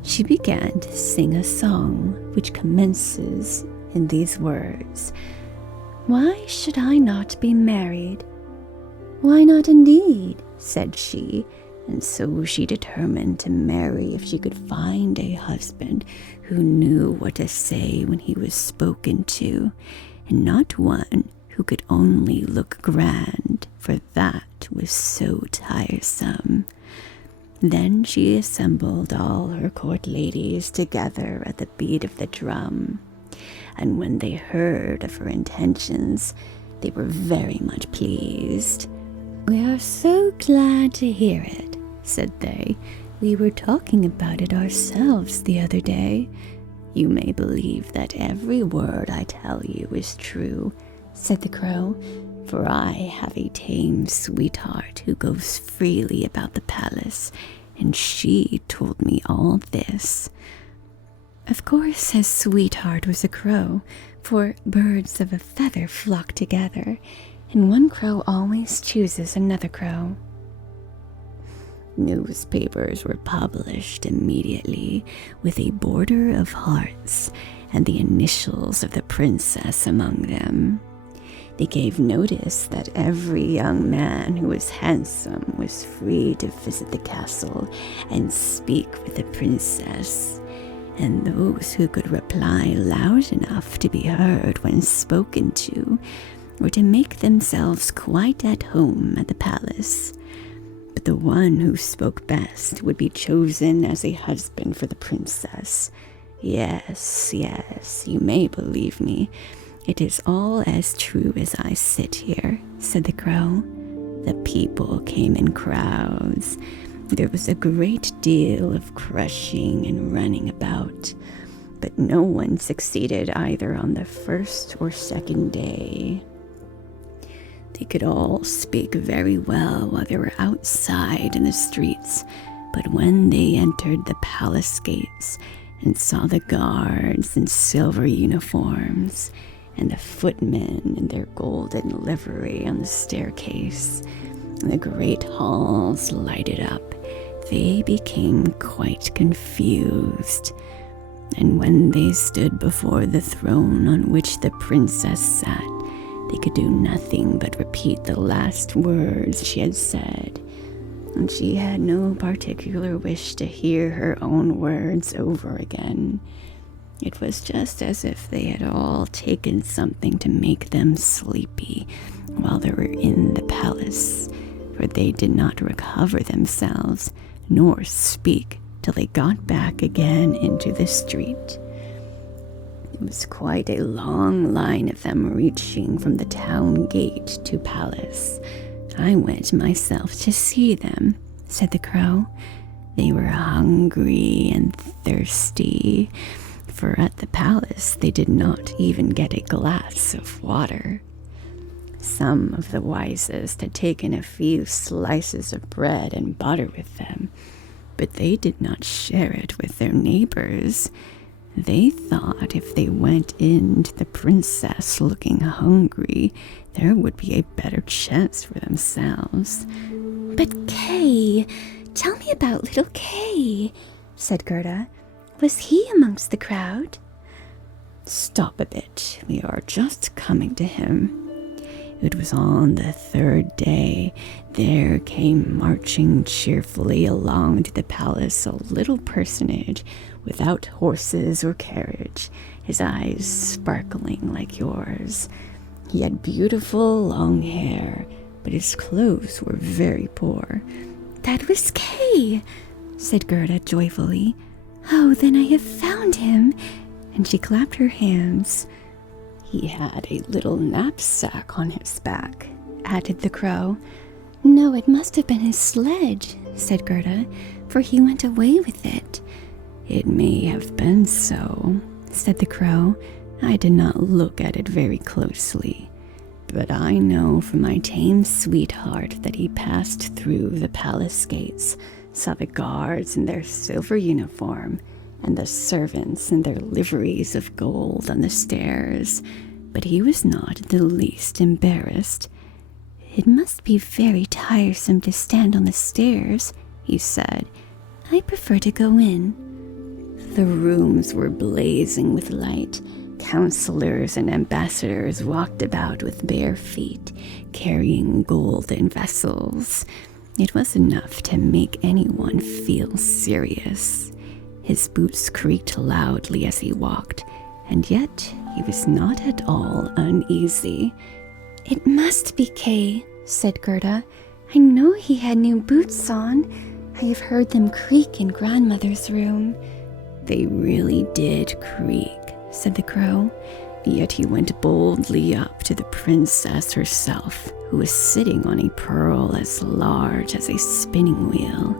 she began to sing a song which commences in these words: 'Why should I not be married?' 'Why not indeed?' said she, and so she determined to marry if she could find a husband who knew what to say when he was spoken to, and not one who could only look grand, for that was so tiresome. Then she assembled all her court ladies together at the beat of the drum, and when they heard of her intentions, they were very much pleased. "We are so glad to hear it," said they. "We were talking about it ourselves the other day." "You may believe that every word I tell you is true," said the crow, "for I have a tame sweetheart who goes freely about the palace, and she told me all this." Of course, his sweetheart was a crow, for birds of a feather flock together, and one crow always chooses another crow. Newspapers were published immediately with a border of hearts and the initials of the princess among them. They gave notice that every young man who was handsome was free to visit the castle and speak with the princess, and those who could reply loud enough to be heard when spoken to were to make themselves quite at home at the palace. But the one who spoke best would be chosen as a husband for the princess. Yes, you may believe me. It is all as true as I sit here," said the crow. "The people came in crowds. There was a great deal of crushing and running about, but no one succeeded either on the first or second day. They could all speak very well while they were outside in the streets, but when they entered the palace gates and saw the guards in silver uniforms and the footmen in their golden livery on the staircase, and the great halls lighted up, they became quite confused. And when they stood before the throne on which the princess sat, they could do nothing but repeat the last words she had said, and she had no particular wish to hear her own words over again. It was just as if they had all taken something to make them sleepy while they were in the palace, for they did not recover themselves nor speak till they got back again into the street. It was quite a long line of them reaching from the town gate to palace. I went myself to see them," said the crow. "They were hungry and thirsty, for at the palace they did not even get a glass of water. Some of the wisest had taken a few slices of bread and butter with them, but they did not share it with their neighbors. They thought if they went in to the princess looking hungry, there would be a better chance for themselves." "But Kay, tell me about little Kay," said Gerda. "Was he amongst the crowd?" "Stop a bit, we are just coming to him. It was on the third day. There came marching cheerfully along to the palace a little personage without horses or carriage, his eyes sparkling like yours. He had beautiful long hair, but his clothes were very poor." "That was Kay," said Gerda joyfully. "Oh, then I have found him," and she clapped her hands. "He had a little knapsack on his back," added the crow. "No, it must have been his sledge," said Gerda, "for he went away with it." "It may have been so," said the crow. "I did not look at it very closely, but I know from my tame sweetheart that he passed through the palace gates, saw the guards in their silver uniform, and the servants in their liveries of gold on the stairs, but he was not in the least embarrassed. 'It must be very tiresome to stand on the stairs,' he said. 'I prefer to go in.' The rooms were blazing with light. Counselors and ambassadors walked about with bare feet, carrying golden vessels. It was enough to make anyone feel serious. His boots creaked loudly as he walked, and yet he was not at all uneasy. "It must be Kay," said Gerda. "I know he had new boots on. I have heard them creak in grandmother's room." "They really did creak," said the crow. "Yet he went boldly up to the princess herself, who was sitting on a pearl as large as a spinning wheel,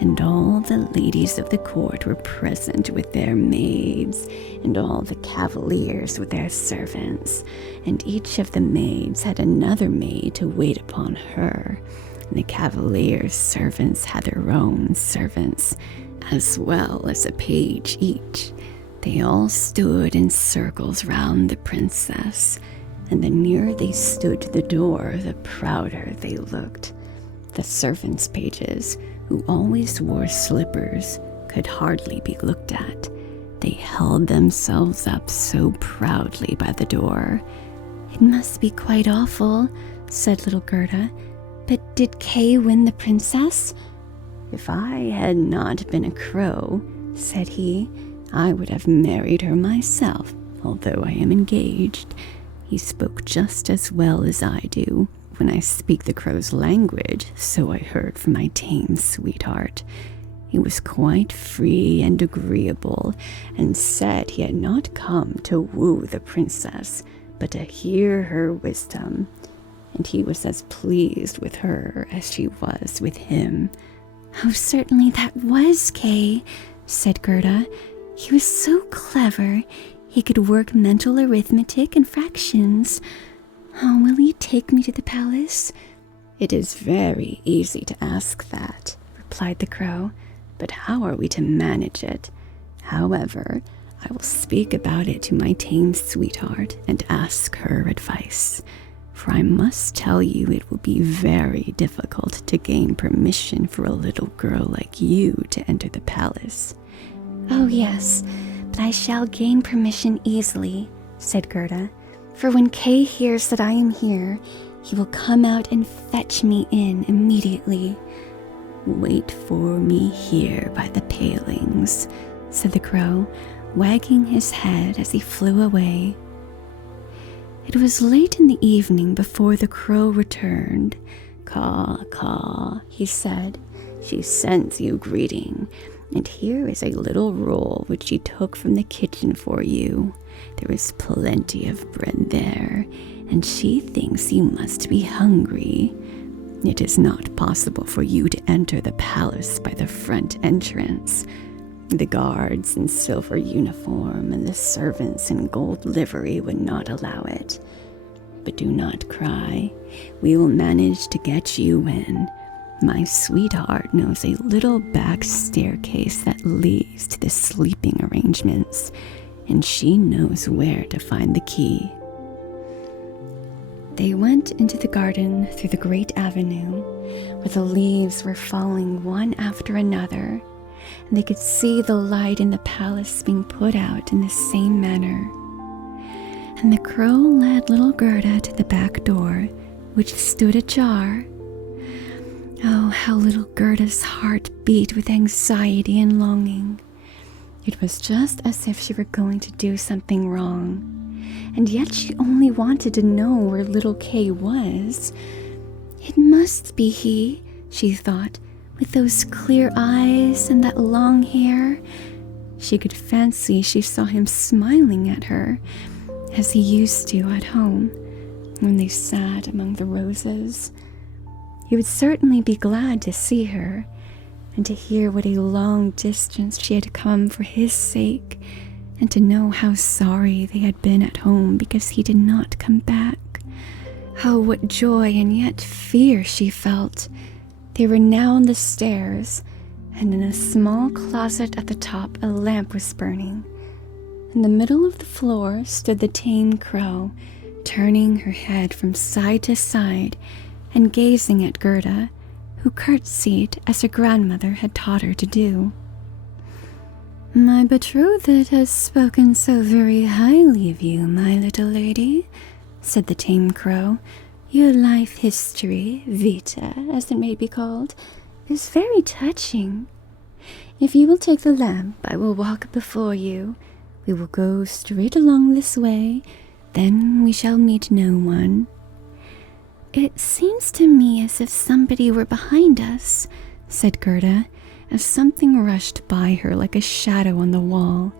and all the ladies of the court were present with their maids, and all the cavaliers with their servants, and each of the maids had another maid to wait upon her, and the cavaliers' servants had their own servants, as well as a page each. They all stood in circles round the princess, and the nearer they stood to the door, the prouder they looked. The servants' pages, who always wore slippers, could hardly be looked at. They held themselves up so proudly by the door." "It must be quite awful," said little Gerda. "But did Kay win the princess?" "If I had not been a crow," said he, "I would have married her myself, although I am engaged." He spoke just as well as I do. When I speak the crow's language, so I heard from my tame sweetheart. He was quite free and agreeable, and said he had not come to woo the princess, but to hear her wisdom. And he was as pleased with her as she was with him. "Oh, certainly that was Kay," said Gerda. "He was so clever. He could work mental arithmetic and fractions. Oh, will you take me to the palace?" "It is very easy to ask that," replied the crow, "but how are we to manage it? However, I will speak about it to my tame sweetheart and ask her advice. For I must tell you it will be very difficult to gain permission for a little girl like you to enter the palace." "Oh, yes, but I shall gain permission easily," said Gerda. "For when Kay hears that I am here, he will come out and fetch me in immediately." "Wait for me here by the palings," said the crow, wagging his head as he flew away. It was late in the evening before the crow returned. "Caw, caw," he said. "She sends you greeting, and here is a little roll which she took from the kitchen for you. There is plenty of bread there, and she thinks you must be hungry. It is not possible for you to enter the palace by the front entrance. The guards in silver uniform and the servants in gold livery would not allow it. But do not cry. We will manage to get you in. My sweetheart knows a little back staircase that leads to the sleeping arrangements, and she knows where to find the key." They went into the garden through the great avenue, where the leaves were falling one after another, and they could see the light in the palace being put out in the same manner. And the crow led little Gerda to the back door, which stood ajar. Oh, how little Gerda's heart beat with anxiety and longing. It was just as if she were going to do something wrong, and yet she only wanted to know where little Kay was. "It must be he," she thought, "with those clear eyes and that long hair." She could fancy she saw him smiling at her, as he used to at home, when they sat among the roses. He would certainly be glad to see her, and to hear what a long distance she had come for his sake, and to know how sorry they had been at home because he did not come back. Oh, what joy and yet fear she felt. They were now on the stairs, and in a small closet at the top a lamp was burning. In the middle of the floor stood the tame crow, turning her head from side to side and gazing at Gerda, who curtsied as her grandmother had taught her to do. "My betrothed has spoken so very highly of you, my little lady," said the tame crow. "Your life history, Vita, as it may be called, is very touching. If you will take the lamp, I will walk before you. We will go straight along this way, then we shall meet no one." "It seems to me as if somebody were behind us," said Gerda, as something rushed by her like a shadow on the wall,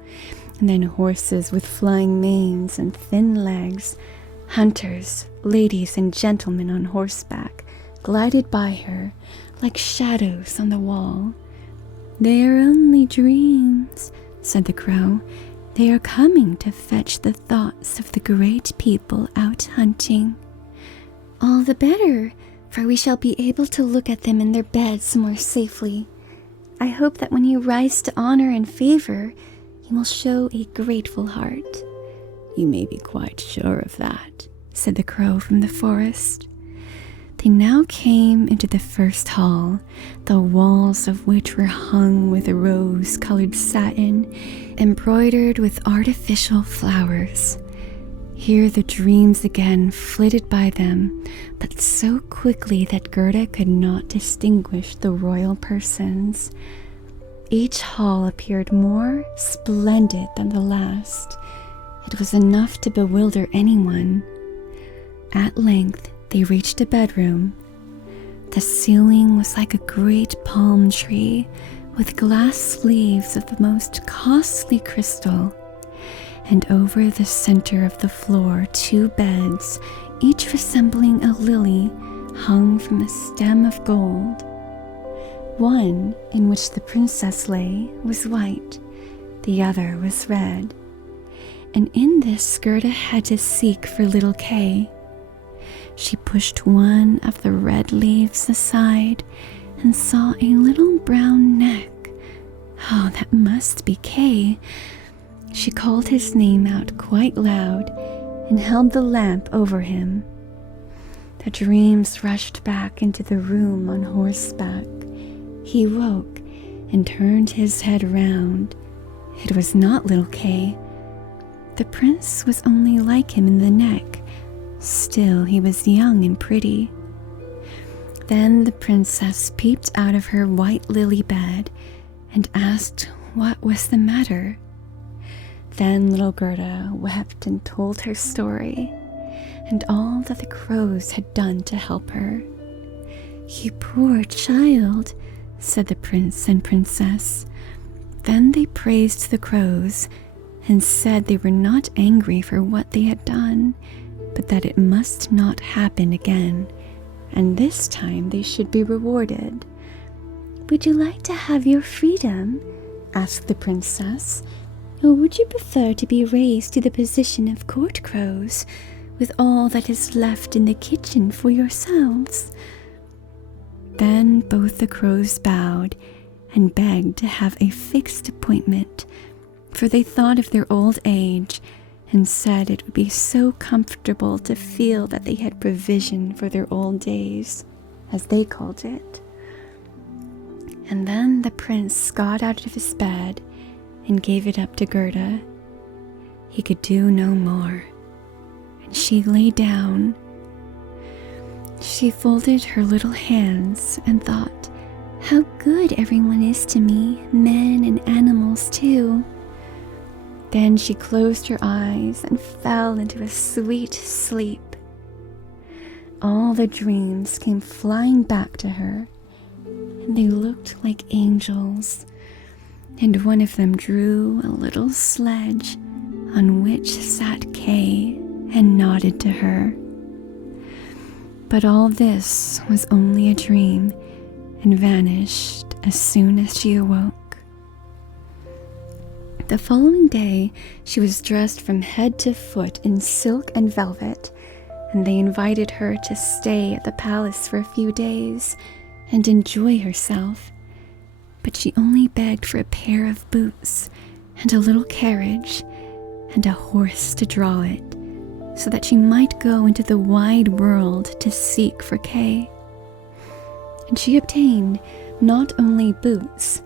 and then horses with flying manes and thin legs, hunters, ladies, and gentlemen on horseback glided by her like shadows on the wall. "They are only dreams," said the crow. "They are coming to fetch the thoughts of the great people out hunting." "All the better, for we shall be able to look at them in their beds more safely. I hope that when you rise to honor and favor, you will show a grateful heart." "You may be quite sure of that," said the crow from the forest. They now came into the first hall, the walls of which were hung with rose-colored satin, embroidered with artificial flowers. Here the dreams again flitted by them, but so quickly that Gerda could not distinguish the royal persons. Each hall appeared more splendid than the last. It was enough to bewilder anyone. At length they reached a bedroom. The ceiling was like a great palm tree with glass sleeves of the most costly crystal, and over the center of the floor 2 beds, each resembling a lily, hung from a stem of gold. One, in which the princess lay, was white, the other was red, and in this Gerda had to seek for little Kay. She pushed one of the red leaves aside and saw a little brown neck. Oh, that must be Kay. She called his name out quite loud and held the lamp over him. The dreams rushed back into the room on horseback. He woke and turned his head round. It was not little Kay. The prince was only like him in the neck. Still, he was young and pretty. Then the princess peeped out of her white lily bed and asked what was the matter. Then little Gerda wept and told her story, and all that the crows had done to help her. "You poor child," said the prince and princess. Then they praised the crows and said they were not angry for what they had done, but that it must not happen again, and this time they should be rewarded. "Would you like to have your freedom?" asked the princess. "Or would you prefer to be raised to the position of court crows, with all that is left in the kitchen for yourselves?" Then both the crows bowed and begged to have a fixed appointment, for they thought of their old age and said it would be so comfortable to feel that they had provision for their old days, as they called it. And then the prince got out of his bed and gave it up to Gerda. He could do no more, and she lay down. She folded her little hands and thought, "How good everyone is to me, men and animals too." Then she closed her eyes and fell into a sweet sleep. All the dreams came flying back to her, and they looked like angels, and one of them drew a little sledge on which sat Kay and nodded to her. But all this was only a dream and vanished as soon as she awoke. The following day, she was dressed from head to foot in silk and velvet, and they invited her to stay at the palace for a few days and enjoy herself. But she only begged for a pair of boots and a little carriage and a horse to draw it, so that she might go into the wide world to seek for Kay. And she obtained not only boots,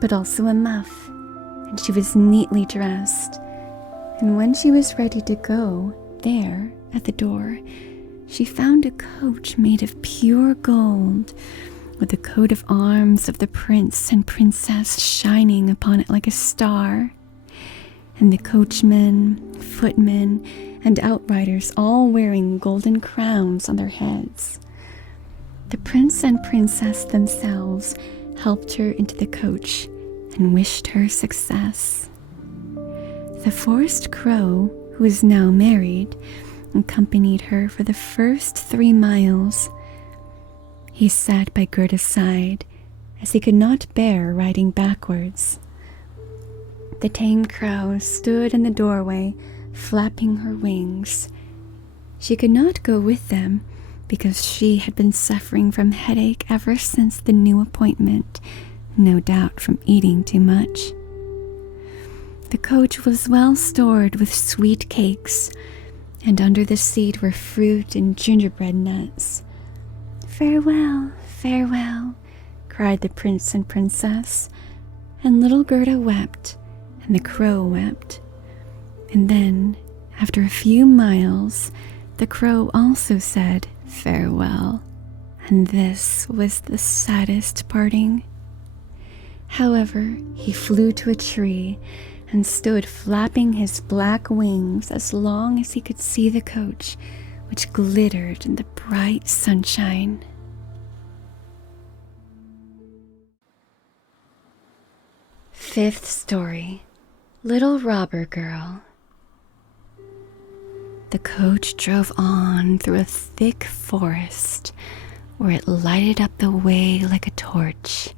but also a muff, and she was neatly dressed. And when she was ready to go, there, at the door, she found a coach made of pure gold, with the coat of arms of the prince and princess shining upon it like a star, and the coachman, footmen, and outriders all wearing golden crowns on their heads. The prince and princess themselves helped her into the coach and wished her success. The forest crow, who is now married, accompanied her for the first 3 miles. He sat by Gerda's side, as he could not bear riding backwards. The tame crow stood in the doorway, flapping her wings. She could not go with them, because she had been suffering from headache ever since the new appointment, no doubt from eating too much. The coach was well stored with sweet cakes, and under the seat were fruit and gingerbread nuts. "Farewell, farewell," cried the prince and princess, and little Gerda wept, and the crow wept. And then, after a few miles, the crow also said farewell, and this was the saddest parting. However, he flew to a tree and stood flapping his black wings as long as he could see the coach, which glittered in the bright sunshine. Fifth story, Little Robber Girl. The coach drove on through a thick forest where it lighted up the way like a torch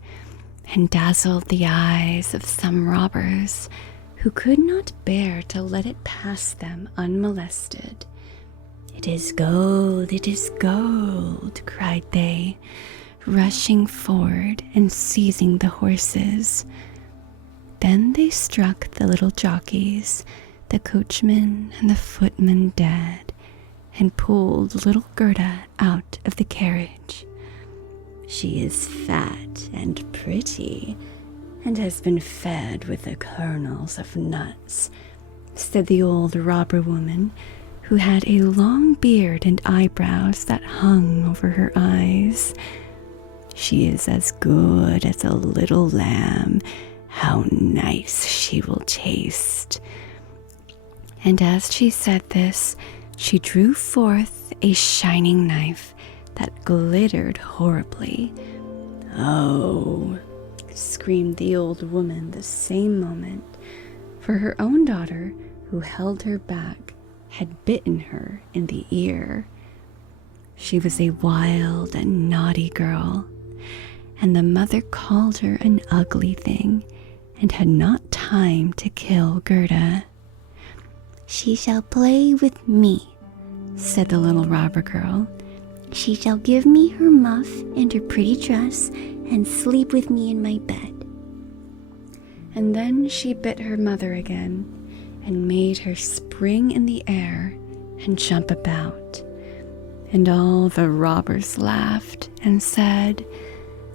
and dazzled the eyes of some robbers who could not bear to let it pass them unmolested. "It is gold, it is gold," cried they, rushing forward and seizing the horses. Then they struck the little jockeys, the coachman and the footman dead, and pulled little Gerda out of the carriage. "She is fat and pretty, and has been fed with the kernels of nuts," said the old robber woman, who had a long beard and eyebrows that hung over her eyes. "She is as good as a little lamb. How nice she will taste." And as she said this, she drew forth a shining knife that glittered horribly. "Oh!" screamed the old woman the same moment, for her own daughter, who held her back, had bitten her in the ear. She was a wild and naughty girl, and the mother called her an ugly thing, and had not time to kill Gerda. "She shall play with me," said the little robber girl. "She shall give me her muff and her pretty dress and sleep with me in my bed." And then she bit her mother again and made her spring in the air and jump about. And all the robbers laughed and said,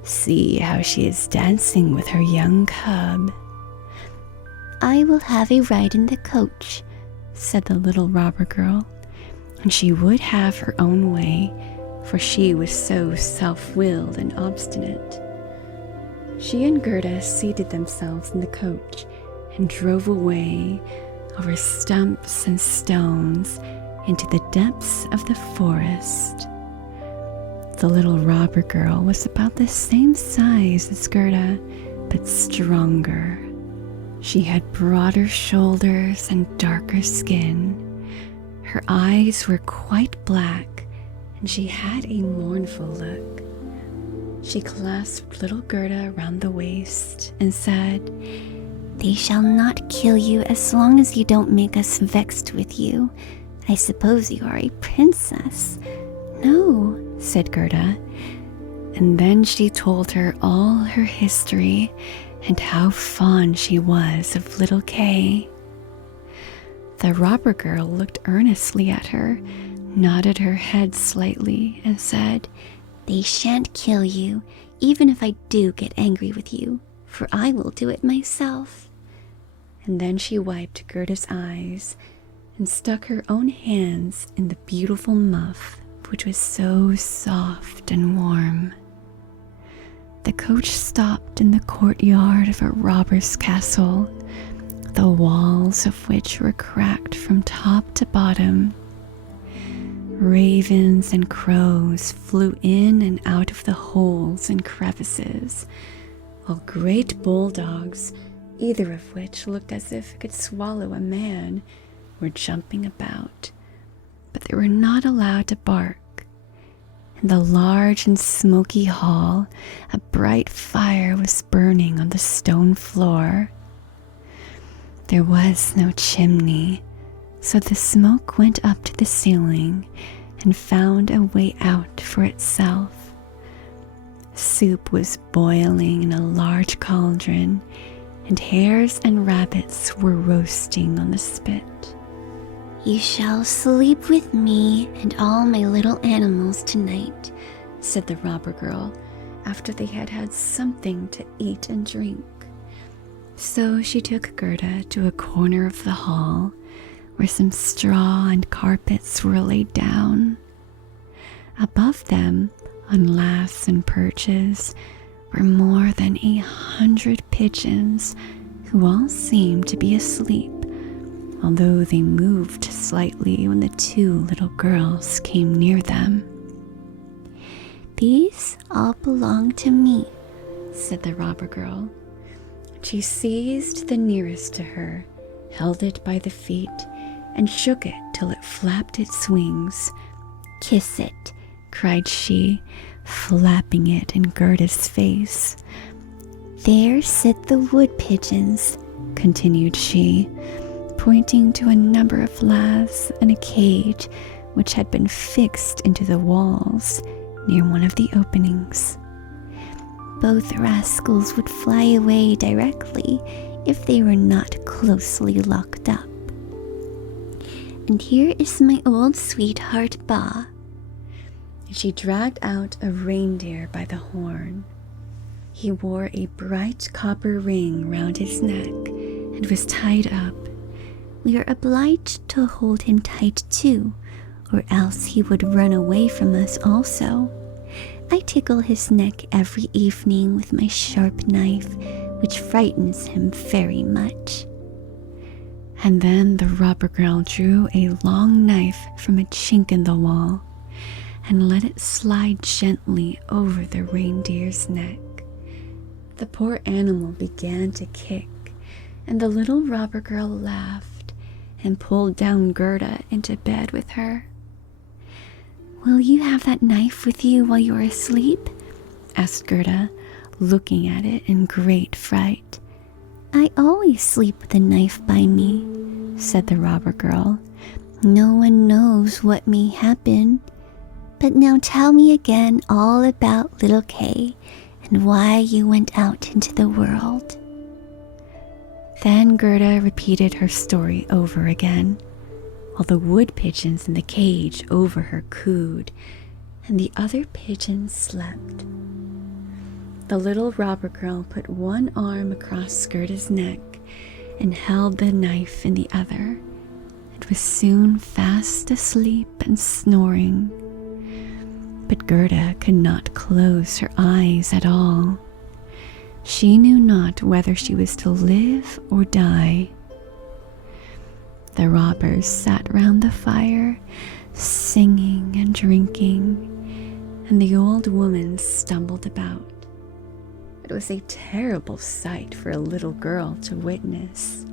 "See how she is dancing with her young cub." "I will have a ride in the coach," said the little robber girl, and she would have her own way, for she was so self-willed and obstinate. She and Gerda seated themselves in the coach and drove away over stumps and stones into the depths of the forest. The little robber girl was about the same size as Gerda, but stronger. She had broader shoulders and darker skin. Her eyes were quite black, and she had a mournful look. She clasped little Gerda round the waist and said, "They shall not kill you as long as you don't make us vexed with you. I suppose you are a princess." "No," said Gerda, and then she told her all her history and how fond she was of little Kay. The robber girl looked earnestly at her, nodded her head slightly, and said, "They shan't kill you, even if I do get angry with you, for I will do it myself." And then she wiped Gerda's eyes and stuck her own hands in the beautiful muff, which was so soft and warm. The coach stopped in the courtyard of a robber's castle, the walls of which were cracked from top to bottom. Ravens and crows flew in and out of the holes and crevices, while great bulldogs, either of which looked as if it could swallow a man, were jumping about, but they were not allowed to bark. In the large and smoky hall, a bright fire was burning on the stone floor. There was no chimney, so the smoke went up to the ceiling and found a way out for itself. Soup was boiling in a large cauldron, and hares and rabbits were roasting on the spit. "You shall sleep with me and all my little animals tonight," said the robber girl after they had had something to eat and drink. So she took Gerda to a corner of the hall where some straw and carpets were laid down. Above them, on laths and perches, were more than 100 pigeons who all seemed to be asleep, although they moved slightly when the two little girls came near them. "These all belong to me," said the robber girl. She seized the nearest to her, held it by the feet, and shook it till it flapped its wings. "Kiss it," cried she, flapping it in Gerda's face. "There sit the wood pigeons," continued she, pointing to a number of laths and a cage which had been fixed into the walls near one of the openings. "Both rascals would fly away directly if they were not closely locked up. And here is my old sweetheart Ba." She dragged out a reindeer by the horn. He wore a bright copper ring round his neck and was tied up. "We are obliged to hold him tight too, or else he would run away from us also. I tickle his neck every evening with my sharp knife, which frightens him very much." And then the robber girl drew a long knife from a chink in the wall and let it slide gently over the reindeer's neck. The poor animal began to kick, and the little robber girl laughed and pulled down Gerda into bed with her. "Will you have that knife with you while you are asleep?" asked Gerda, looking at it in great fright. "I always sleep with a knife by me," said the robber girl. "No one knows what may happen. But now tell me again all about little Kay and why you went out into the world." Then Gerda repeated her story over again, while the wood pigeons in the cage over her cooed, and the other pigeons slept. The little robber girl put one arm across Gerda's neck and held the knife in the other, and was soon fast asleep and snoring. But Gerda could not close her eyes at all. She knew not whether she was to live or die. The robbers sat round the fire, singing and drinking, and the old woman stumbled about. It was a terrible sight for a little girl to witness.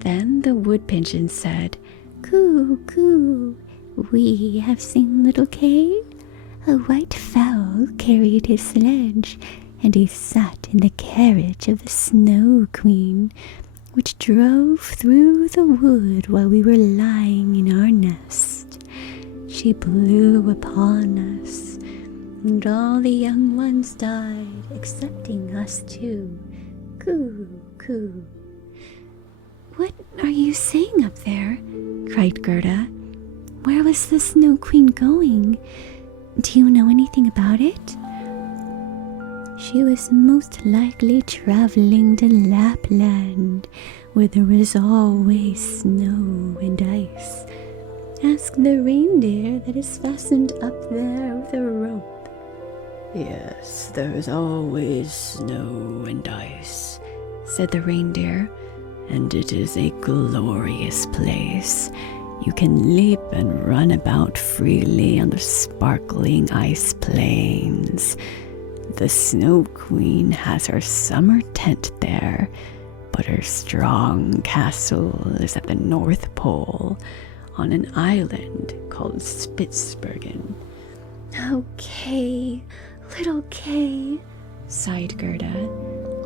Then the wood pigeon said, "Coo, coo, we have seen little Kay. A white fowl carried his sledge, and he sat in the carriage of the Snow Queen, which drove through the wood while we were lying in our nest. She blew upon us, and all the young ones died, excepting us two. Coo, coo." "What are you saying up there?" cried Gerda. "Where was the Snow Queen going? Do you know anything about it?" "She was most likely traveling to Lapland, where there is always snow and ice. Ask the reindeer that is fastened up there with a rope." "Yes, there is always snow and ice," said the reindeer. "and it is a glorious place. You can leap and run about freely on the sparkling ice plains. The Snow Queen has her summer tent there, but her strong castle is at the North Pole on an island called Spitsbergen. Oh, Kay, little Kay, sighed Gerda.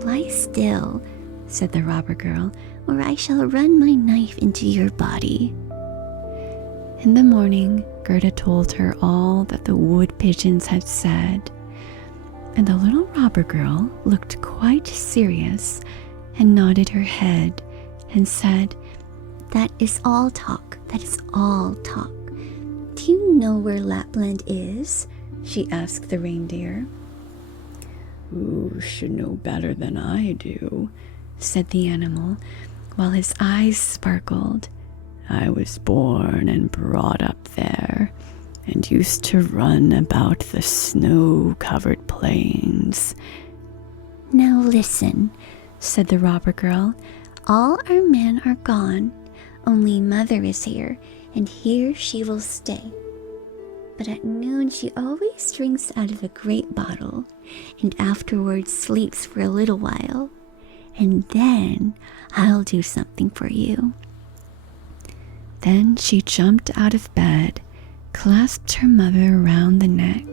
Lie still, said the robber girl, or I shall run my knife into your body. In the morning, Gerda told her all that the wood pigeons had said, and the little robber girl looked quite serious and nodded her head and said, That is all talk, that is all talk. Do you know where Lapland is? She asked the reindeer. "Who should know better than I do?" said the animal, while his eyes sparkled. "I was born and brought up there, and used to run about the snow-covered plains." Now listen, said the robber girl. All our men are gone. Only Mother is here, and here she will stay. But at noon she always drinks out of a great bottle, and afterwards sleeps for a little while. And then I'll do something for you. Then she jumped out of bed, clasped her mother around the neck,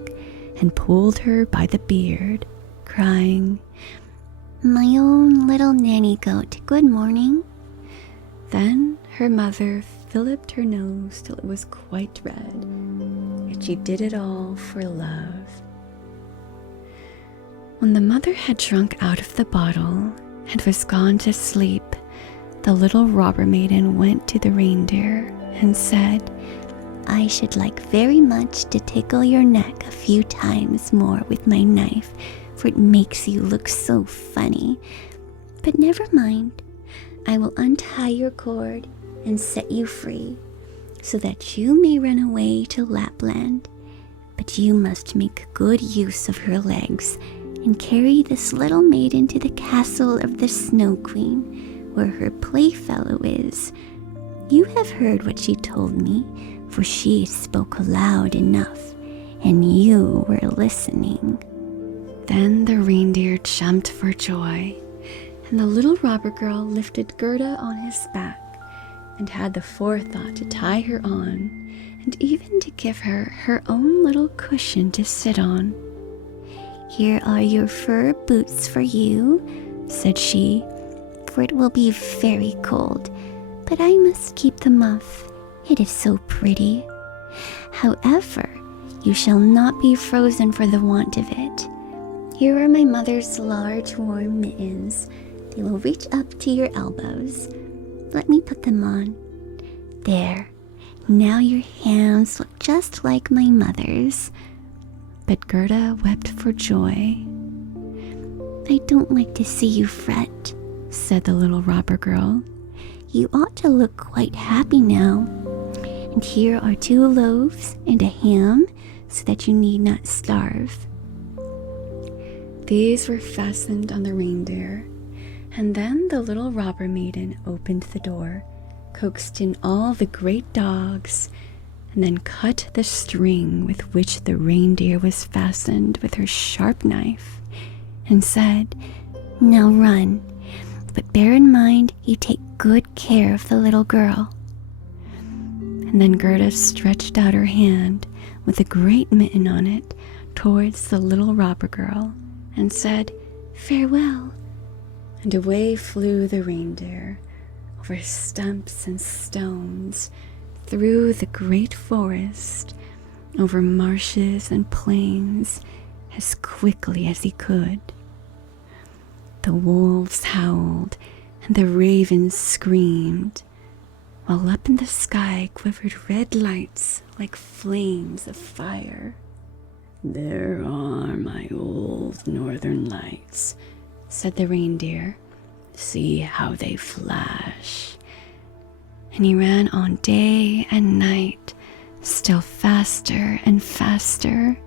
and pulled her by the beard, crying, My own little nanny goat, good morning. Then her mother filliped her nose till it was quite red, and she did it all for love. When the mother had drunk out of the bottle and was gone to sleep, the little robber maiden went to the reindeer and said, I should like very much to tickle your neck a few times more with my knife, for it makes you look so funny. But never mind, I will untie your cord and set you free, so that you may run away to Lapland. But you must make good use of her legs, and carry this little maiden to the castle of the Snow Queen, where her playfellow is. You have heard what she told me, for she spoke loud enough, and you were listening. Then the reindeer jumped for joy, and the little robber girl lifted Gerda on his back, and had the forethought to tie her on, and even to give her her own little cushion to sit on. Here are your fur boots for you, said she, for it will be very cold, but I must keep them off. It is so pretty. However, you shall not be frozen for the want of it. Here are my mother's large warm mittens. They will reach up to your elbows. Let me put them on. There. Now your hands look just like my mother's. But Gerda wept for joy. I don't like to see you fret, said the little robber girl. You ought to look quite happy now. And here are 2 loaves and a ham, so that you need not starve. These were fastened on the reindeer, and then the little robber maiden opened the door, coaxed in all the great dogs, and then cut the string with which the reindeer was fastened with her sharp knife, and said, Now run, but bear in mind you take good care of the little girl. And then Gerda stretched out her hand with a great mitten on it towards the little robber girl, and said, Farewell. And away flew the reindeer, over stumps and stones, through the great forest, over marshes and plains, as quickly as he could. The wolves howled, and the ravens screamed, while up in the sky quivered red lights like flames of fire. "There are my old northern lights," said the reindeer. "See how they flash." And he ran on day and night, still faster and faster.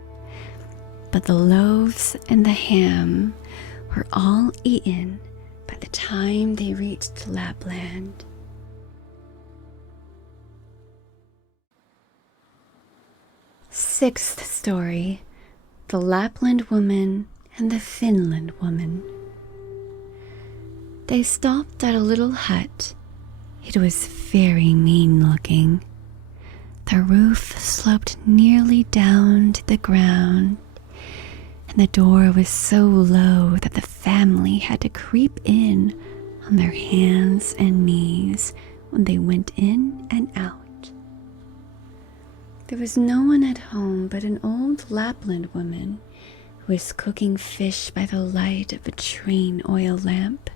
But the loaves and the ham were all eaten by the time they reached Lapland. Sixth story, The Lapland Woman and the Finland woman. They stopped at a little hut. It was very mean looking. The roof sloped nearly down to the ground, and the door was so low that the family had to creep in on their hands and knees when they went in and out. There was no one at home but an old Lapland woman who was cooking fish by the light of a train oil lamp.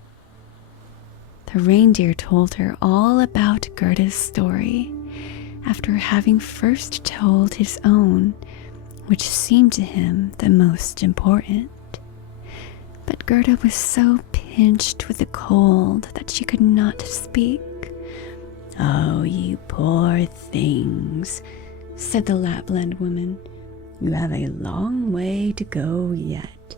The reindeer told her all about Gerda's story, after having first told his own, which seemed to him the most important. But Gerda was so pinched with the cold that she could not speak. "Oh, you poor things," said the Lapland woman. "You have a long way to go yet.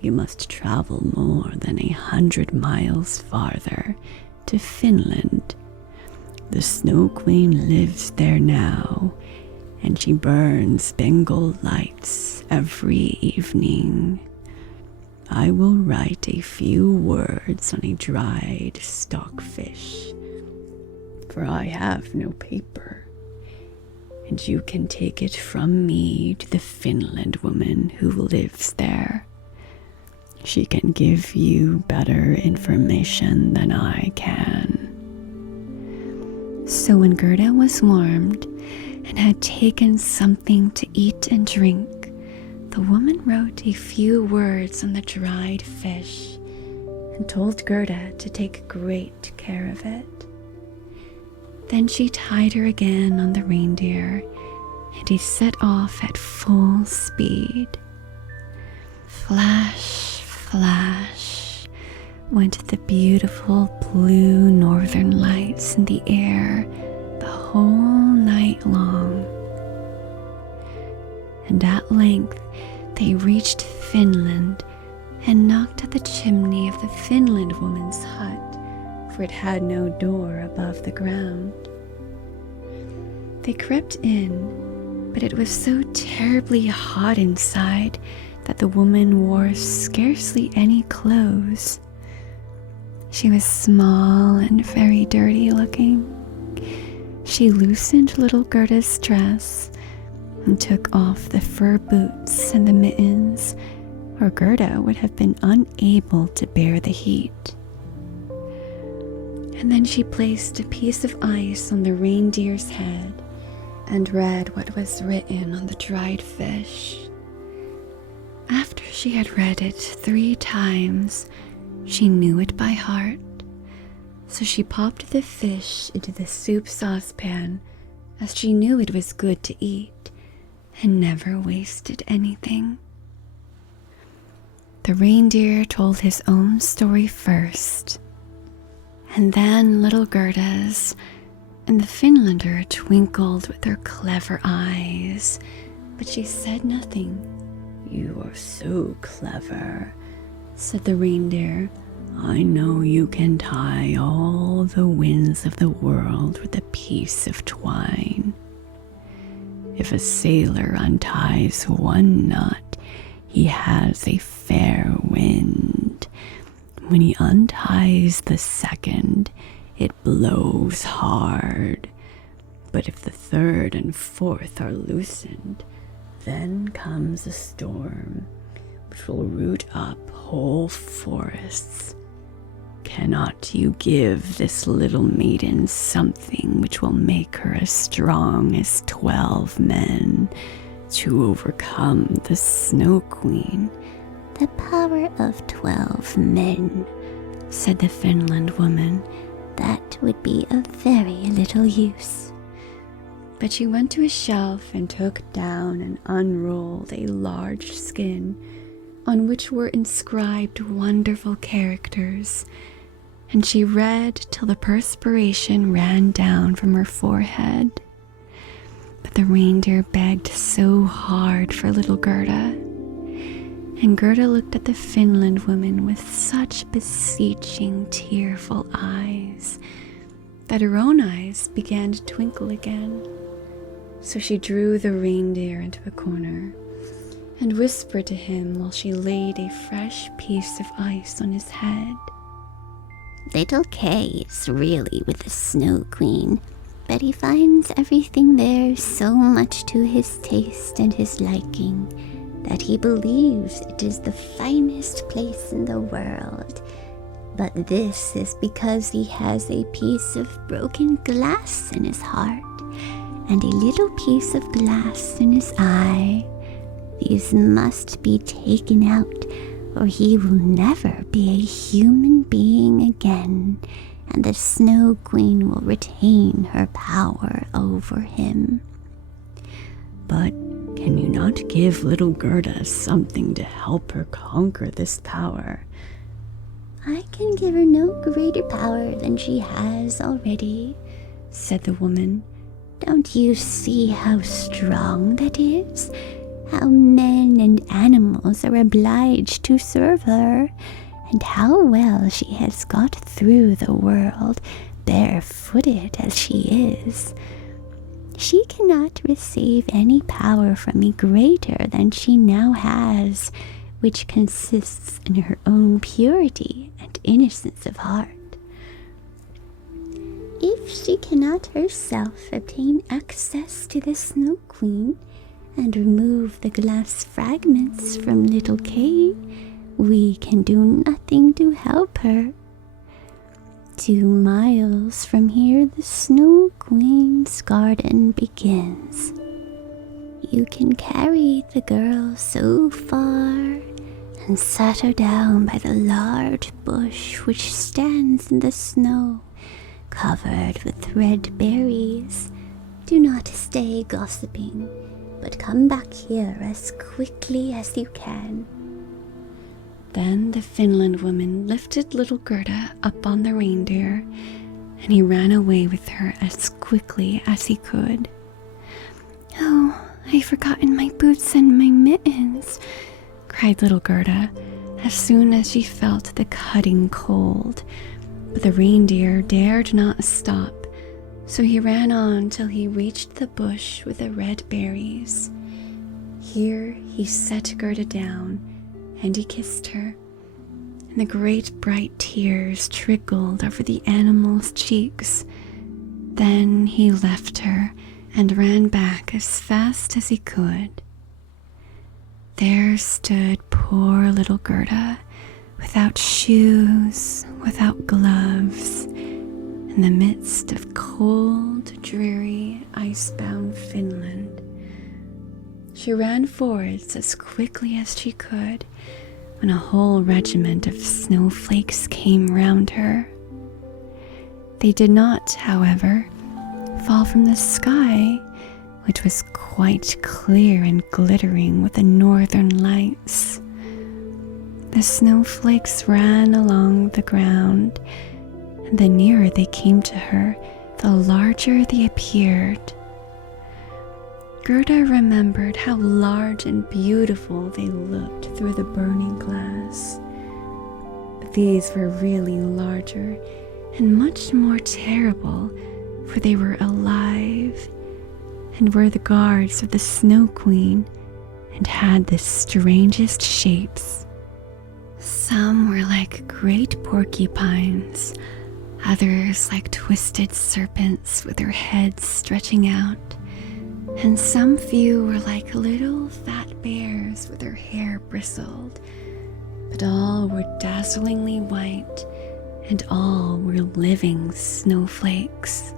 You must travel more than 100 miles farther to Finland. The Snow Queen lives there now, and she burns Bengal lights every evening. I will write a few words on a dried stockfish, for I have no paper, and you can take it from me to the Finland woman who lives there. She can give you better information than I can." So when Gerda was warmed and had taken something to eat and drink, the woman wrote a few words on the dried fish and told Gerda to take great care of it. Then she tied her again on the reindeer, and he set off at full speed. Flash, flash, went the beautiful blue northern lights in the air the whole night long. And at length they reached Finland and knocked at the chimney of the Finland woman's hut, for it had no door above the ground. They crept in, but it was so terribly hot inside that the woman wore scarcely any clothes. She was small and very dirty looking. She loosened little Gerda's dress and took off the fur boots and the mittens, or Gerda would have been unable to bear the heat. And then she placed a piece of ice on the reindeer's head and read what was written on the dried fish. After she had read it 3 times, she knew it by heart, so she popped the fish into the soup saucepan, as she knew it was good to eat and never wasted anything. The reindeer told his own story first, and then little Gerda's, and the Finlander twinkled with her clever eyes, but she said nothing. "You are so clever," said the reindeer. "I know you can tie all the winds of the world with a piece of twine. If a sailor unties one knot, he has a fair wind. When he unties the second, it blows hard. But if the third and fourth are loosened, then comes a storm, which will root up whole forests. Cannot you give this little maiden something which will make her as strong as 12 men to overcome the Snow Queen?" "The power of 12 men," said the Finland woman. "That would be of very little use." But she went to a shelf and took down and unrolled a large skin on which were inscribed wonderful characters, and she read till the perspiration ran down from her forehead. But the reindeer begged so hard for little Gerda, and Gerda looked at the Finland woman with such beseeching, tearful eyes that her own eyes began to twinkle again. So she drew the reindeer into a corner and whispered to him while she laid a fresh piece of ice on his head. Little Kay is really with the Snow Queen, but he finds everything there so much to his taste and his liking that he believes it is the finest place in the world. But this is because he has a piece of broken glass in his heart and a little piece of glass in his eye. These must be taken out, or he will never be a human being again, and the Snow Queen will retain her power over him. But can you not give little Gerda something to help her conquer this power? I can give her no greater power than she has already, said the woman. Don't you see how strong that is? How men and animals are obliged to serve her, and how well she has got through the world, barefooted as she is. She cannot receive any power from me greater than she now has, which consists in her own purity and innocence of heart. If she cannot herself obtain access to the Snow Queen and remove the glass fragments from little Kay, we can do nothing to help her. 2 miles from here, the Snow Queen's garden begins. You can carry the girl so far and set her down by the large bush which stands in the snow, covered with red berries. Do not stay gossiping, but come back here as quickly as you can. Then the Finland woman lifted little Gerda up on the reindeer, and he ran away with her as quickly as he could. Oh, I've forgotten my boots and my mittens, cried little Gerda as soon as she felt the cutting cold. But the reindeer dared not stop, so he ran on till he reached the bush with the red berries. Here he set Gerda down, and he kissed her, and the great bright tears trickled over the animal's cheeks. Then he left her and ran back as fast as he could. There stood poor little Gerda, without shoes, without gloves, in the midst of cold, dreary, icebound Finland. She ran forwards as quickly as she could when a whole regiment of snowflakes came round her. They did not, however, fall from the sky, which was quite clear and glittering with the northern lights. The snowflakes ran along the ground, and the nearer they came to her, the larger they appeared. Gerda remembered how large and beautiful they looked through the burning glass. But these were really larger and much more terrible, for they were alive and were the guards of the Snow Queen and had the strangest shapes. Some were like great porcupines, others like twisted serpents with their heads stretching out, and some few were like little fat bears with their hair bristled, but all were dazzlingly white, and all were living snowflakes.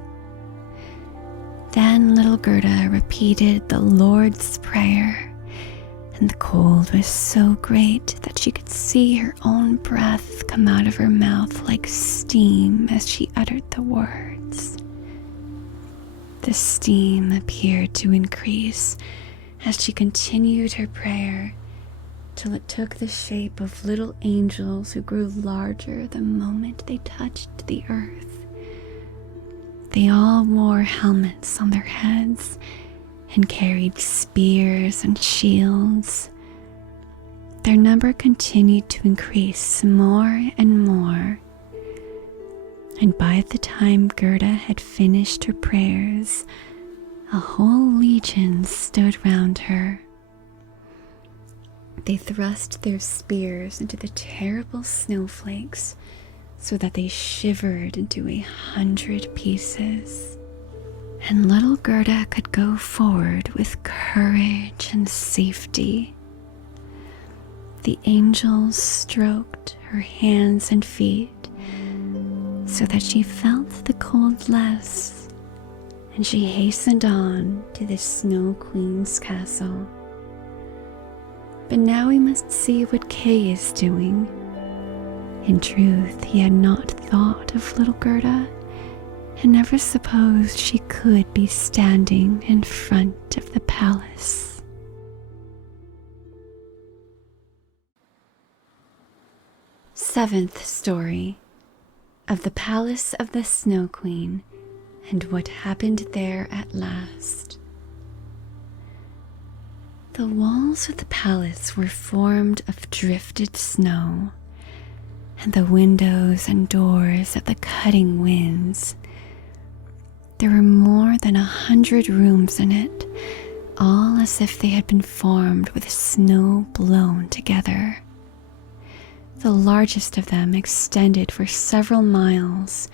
Then little Gerda repeated the Lord's Prayer, and the cold was so great that she could see her own breath come out of her mouth like steam as she uttered the words. The steam appeared to increase as she continued her prayer, till it took the shape of little angels who grew larger the moment they touched the earth. They all wore helmets on their heads and carried spears and shields. Their number continued to increase more and more, and by the time Gerda had finished her prayers, a whole legion stood round her. They thrust their spears into the terrible snowflakes so that they shivered into 100 pieces. And little Gerda could go forward with courage and safety. The angels stroked her hands and feet so that she felt the cold less, and she hastened on to the Snow Queen's castle. But now we must see what Kay is doing. In truth, he had not thought of little Gerda, and never supposed she could be standing in front of the palace. Seventh story of the Palace of the Snow Queen and what happened there at last. The walls of the palace were formed of drifted snow, and the windows and doors of the cutting winds. There were more than 100 rooms in it, all as if they had been formed with snow blown together. The largest of them extended for several miles.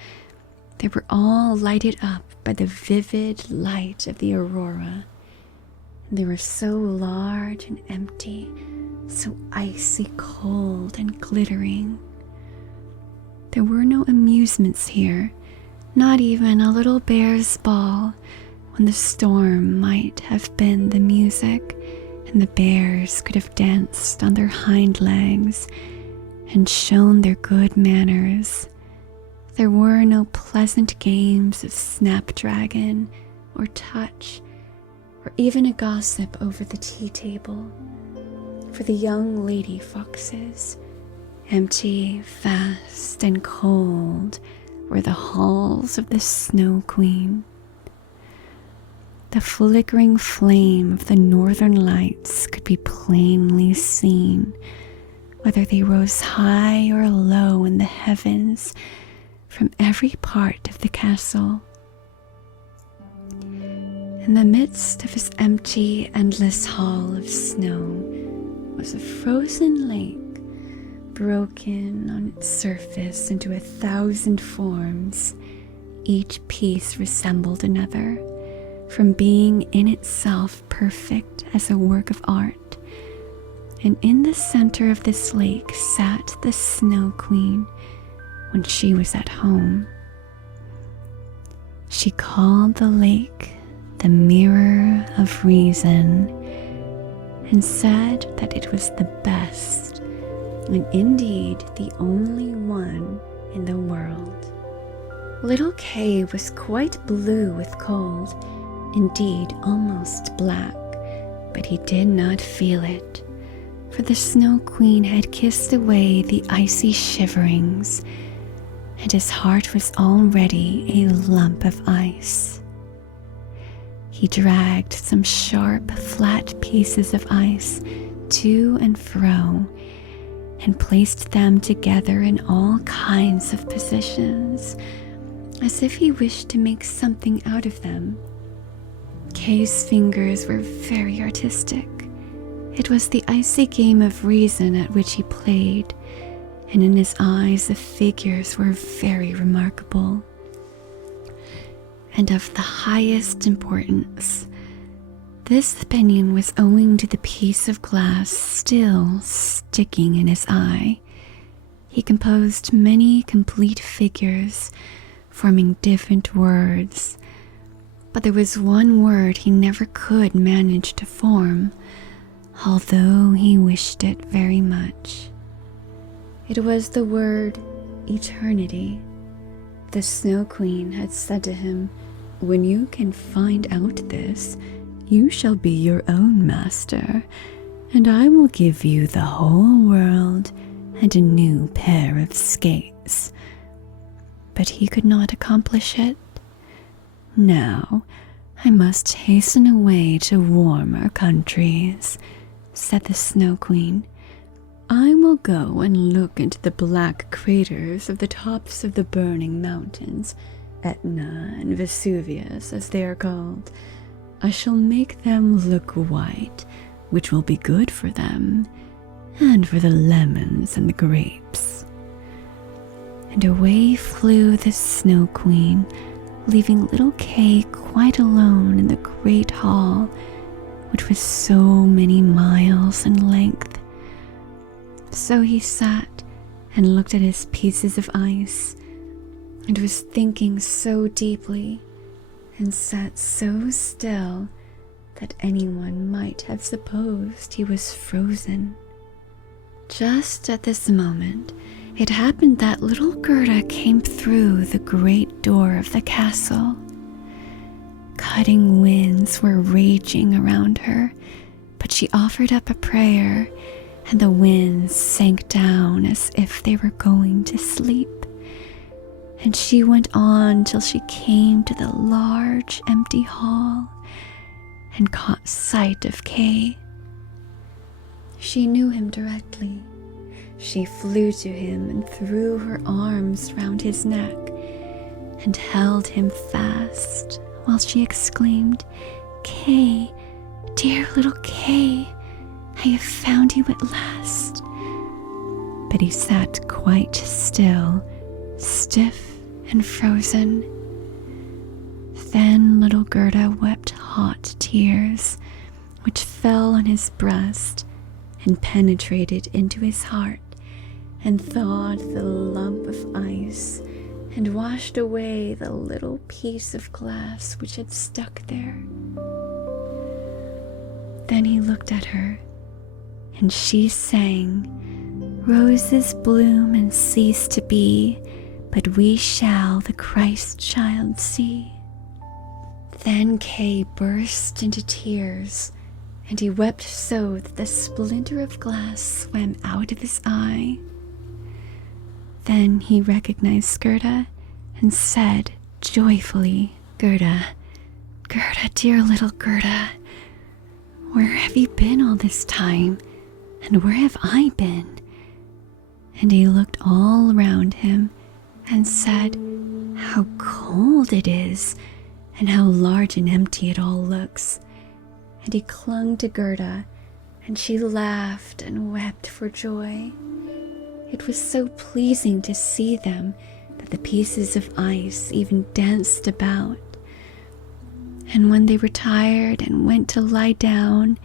They were all lighted up by the vivid light of the aurora, and they were so large and empty, so icy cold and glittering. There were no amusements here, not even a little bear's ball, when the storm might have been the music, and the bears could have danced on their hind legs and shown their good manners. There were no pleasant games of snapdragon or touch, or even a gossip over the tea table. For the young lady foxes, empty, vast, and cold, were the halls of the Snow Queen. The flickering flame of the northern lights could be plainly seen, whether they rose high or low in the heavens, from every part of the castle. In the midst of his empty, endless hall of snow was a frozen lake, broken on its surface into 1,000 forms. Each piece resembled another, from being in itself perfect as a work of art. And in the center of this lake sat the Snow Queen when she was at home. She called the lake the Mirror of Reason, and said that it was the best, and indeed the only one in the world. Little Kay was quite blue with cold, indeed almost black, but he did not feel it, for the Snow Queen had kissed away the icy shiverings, and his heart was already a lump of ice. He dragged some sharp, flat pieces of ice to and fro, and placed them together in all kinds of positions, as if he wished to make something out of them. Kay's fingers were very artistic. It was the icy game of reason at which he played, and in his eyes the figures were very remarkable and of the highest importance. This opinion was owing to the piece of glass still sticking in his eye. He composed many complete figures, forming different words, but there was one word he never could manage to form, although he wished it very much. It was the word eternity. The Snow Queen had said to him, "When you can find out this, you shall be your own master, and I will give you the whole world and a new pair of skates." But he could not accomplish it. "Now I must hasten away to warmer countries," said the Snow Queen. "I will go and look into the black craters of the tops of the burning mountains, Etna and Vesuvius as they are called. I shall make them look white, which will be good for them, and for the lemons and the grapes." And away flew the Snow Queen, leaving little Kay quite alone in the great hall, which was so many miles in length. So he sat and looked at his pieces of ice, and was thinking so deeply, and sat so still that anyone might have supposed he was frozen. Just at this moment, it happened that little Gerda came through the great door of the castle. Cutting winds were raging around her, but she offered up a prayer, and the winds sank down as if they were going to sleep. And she went on till she came to the large empty hall and caught sight of Kay. She knew him directly. She flew to him and threw her arms round his neck and held him fast while she exclaimed, "Kay, dear little Kay, I have found you at last." But he sat quite still, stiff and frozen. Then little Gerda wept hot tears, which fell on his breast and penetrated into his heart, and thawed the lump of ice, and washed away the little piece of glass which had stuck there. Then he looked at her, and she sang, "Roses bloom and cease to be, but we shall the Christ child see." Then Kay burst into tears, and he wept so that the splinter of glass swam out of his eye. Then he recognized Gerda and said joyfully, "Gerda, Gerda, dear little Gerda, where have you been all this time, and where have I been?" And he looked all around him and said, "How cold it is, and how large and empty it all looks." And he clung to Gerda, and she laughed and wept for joy. It was so pleasing to see them that the pieces of ice even danced about. And when they were tired and went to lie down,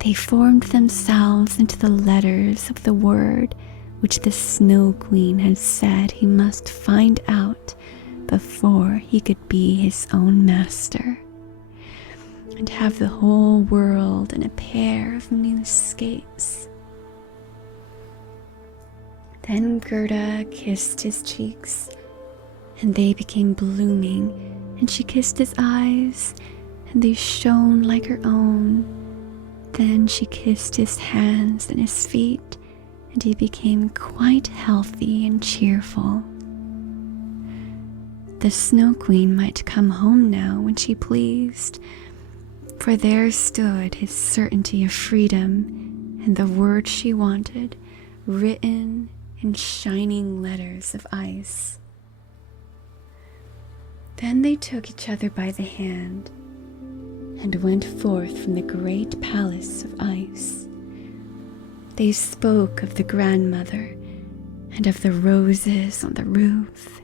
they formed themselves into the letters of the word which the Snow Queen had said he must find out before he could be his own master, and have the whole world in a pair of new skates. Then Gerda kissed his cheeks, and they became blooming, and she kissed his eyes, and they shone like her own. Then she kissed his hands and his feet, and he became quite healthy and cheerful. The Snow Queen might come home now when she pleased, for there stood his certainty of freedom and the word she wanted, written in shining letters of ice. Then they took each other by the hand and went forth from the great palace of ice. They spoke of the grandmother and of the roses on the roof,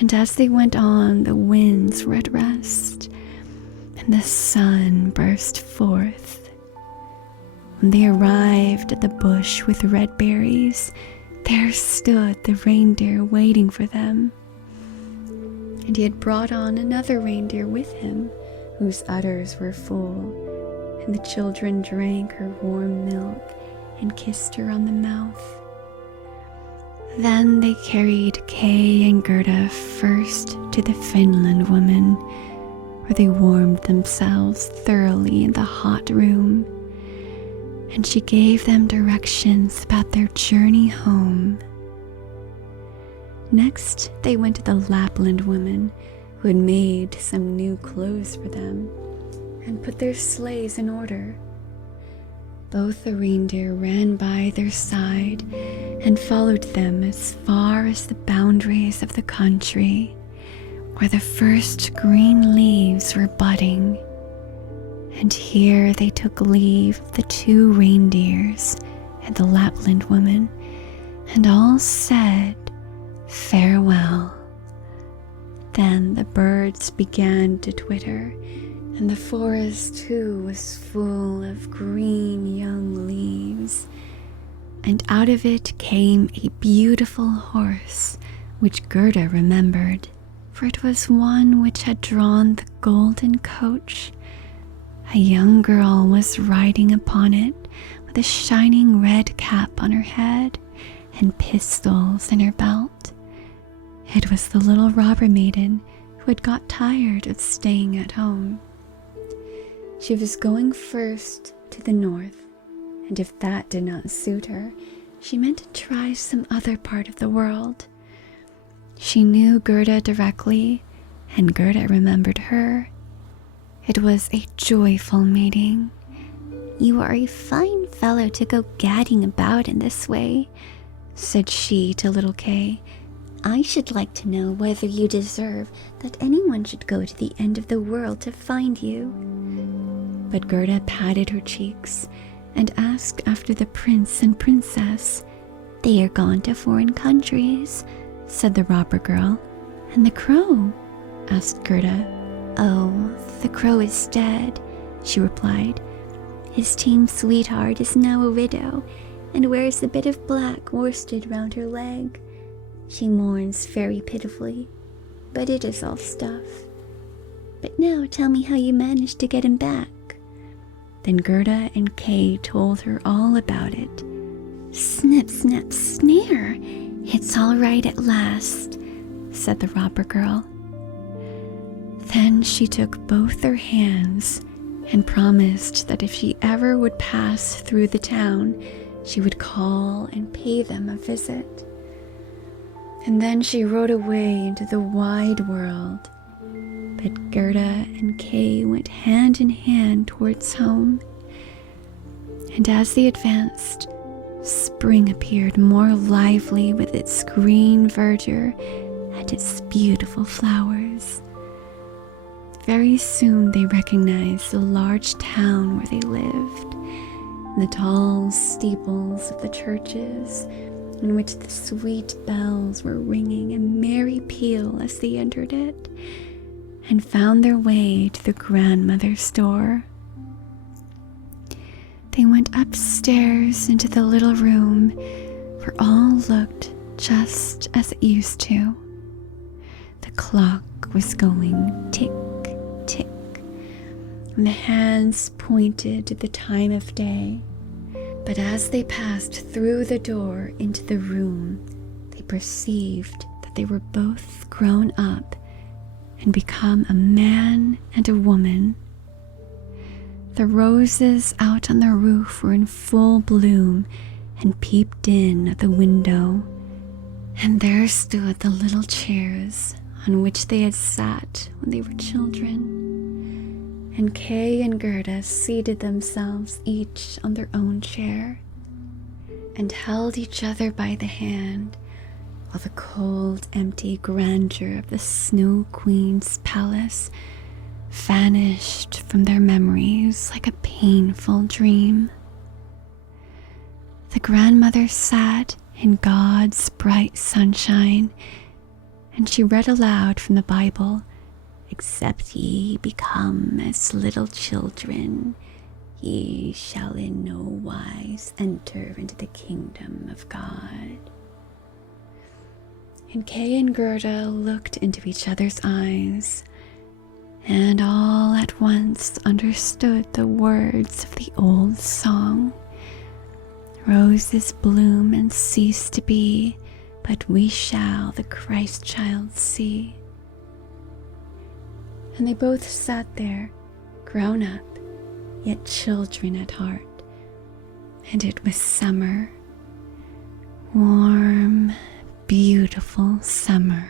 and as they went on, the winds were at rest, and the sun burst forth. When they arrived at the bush with red berries, there stood the reindeer waiting for them. And he had brought on another reindeer with him, whose udders were full, and the children drank her warm milk and kissed her on the mouth. Then they carried Kay and Gerda first to the Finland woman, where they warmed themselves thoroughly in the hot room, and she gave them directions about their journey home. Next, they went to the Lapland woman, who had made some new clothes for them, and put their sleighs in order. Both the reindeer ran by their side and followed them as far as the boundaries of the country, where the first green leaves were budding. And here they took leave of the two reindeers and the Lapland woman, and all said farewell. Then the birds began to twitter, and the forest too was full of green young leaves, and out of it came a beautiful horse, which Gerda remembered, for it was one which had drawn the golden coach. A young girl was riding upon it, with a shining red cap on her head and pistols in her belt. It was the little robber maiden who had got tired of staying at home. She was going first to the north, and if that did not suit her, she meant to try some other part of the world. She knew Gerda directly, and Gerda remembered her. It was a joyful meeting. You are a fine fellow to go gadding about in this way, said she to little Kay. I should like to know whether you deserve that anyone should go to the end of the world to find you. But Gerda patted her cheeks and asked after the prince and princess. They are gone to foreign countries, said the robber girl. And the crow? asked Gerda. Oh, the crow is dead, she replied. His tame sweetheart is now a widow and wears a bit of black worsted round her leg. She mourns very pitifully, but it is all stuff. But now tell me how you managed to get him back. Then Gerda and Kay told her all about it. Snip, snap, snare. It's all right at last, said the robber girl. Then she took both their hands and promised that if she ever would pass through the town, she would call and pay them a visit. And then she rode away into the wide world. But Gerda and Kay went hand in hand towards home. And as they advanced, spring appeared more lively with its green verdure and its beautiful flowers. Very soon they recognized the large town where they lived, the tall steeples of the churches, in which the sweet bells were ringing a merry peal as they entered it, and found their way to the grandmother's door. They went upstairs into the little room, where all looked just as it used to. The clock was going tick, tick, and the hands pointed to the time of day. But as they passed through the door into the room, they perceived that they were both grown up and become a man and a woman. The roses out on the roof were in full bloom and peeped in at the window, and there stood the little chairs on which they had sat when they were children. And Kay and Gerda seated themselves each on their own chair and held each other by the hand, while the cold, empty grandeur of the Snow Queen's palace vanished from their memories like a painful dream. The grandmother sat in God's bright sunshine, and she read aloud from the Bible, "Except ye become as little children, ye shall in no wise enter into the kingdom of God." And Kay and Gerda looked into each other's eyes, and all at once understood the words of the old song. Roses bloom and cease to be, but we shall the Christ child see. And they both sat there, grown up, yet children at heart. And it was summer, warm, beautiful summer.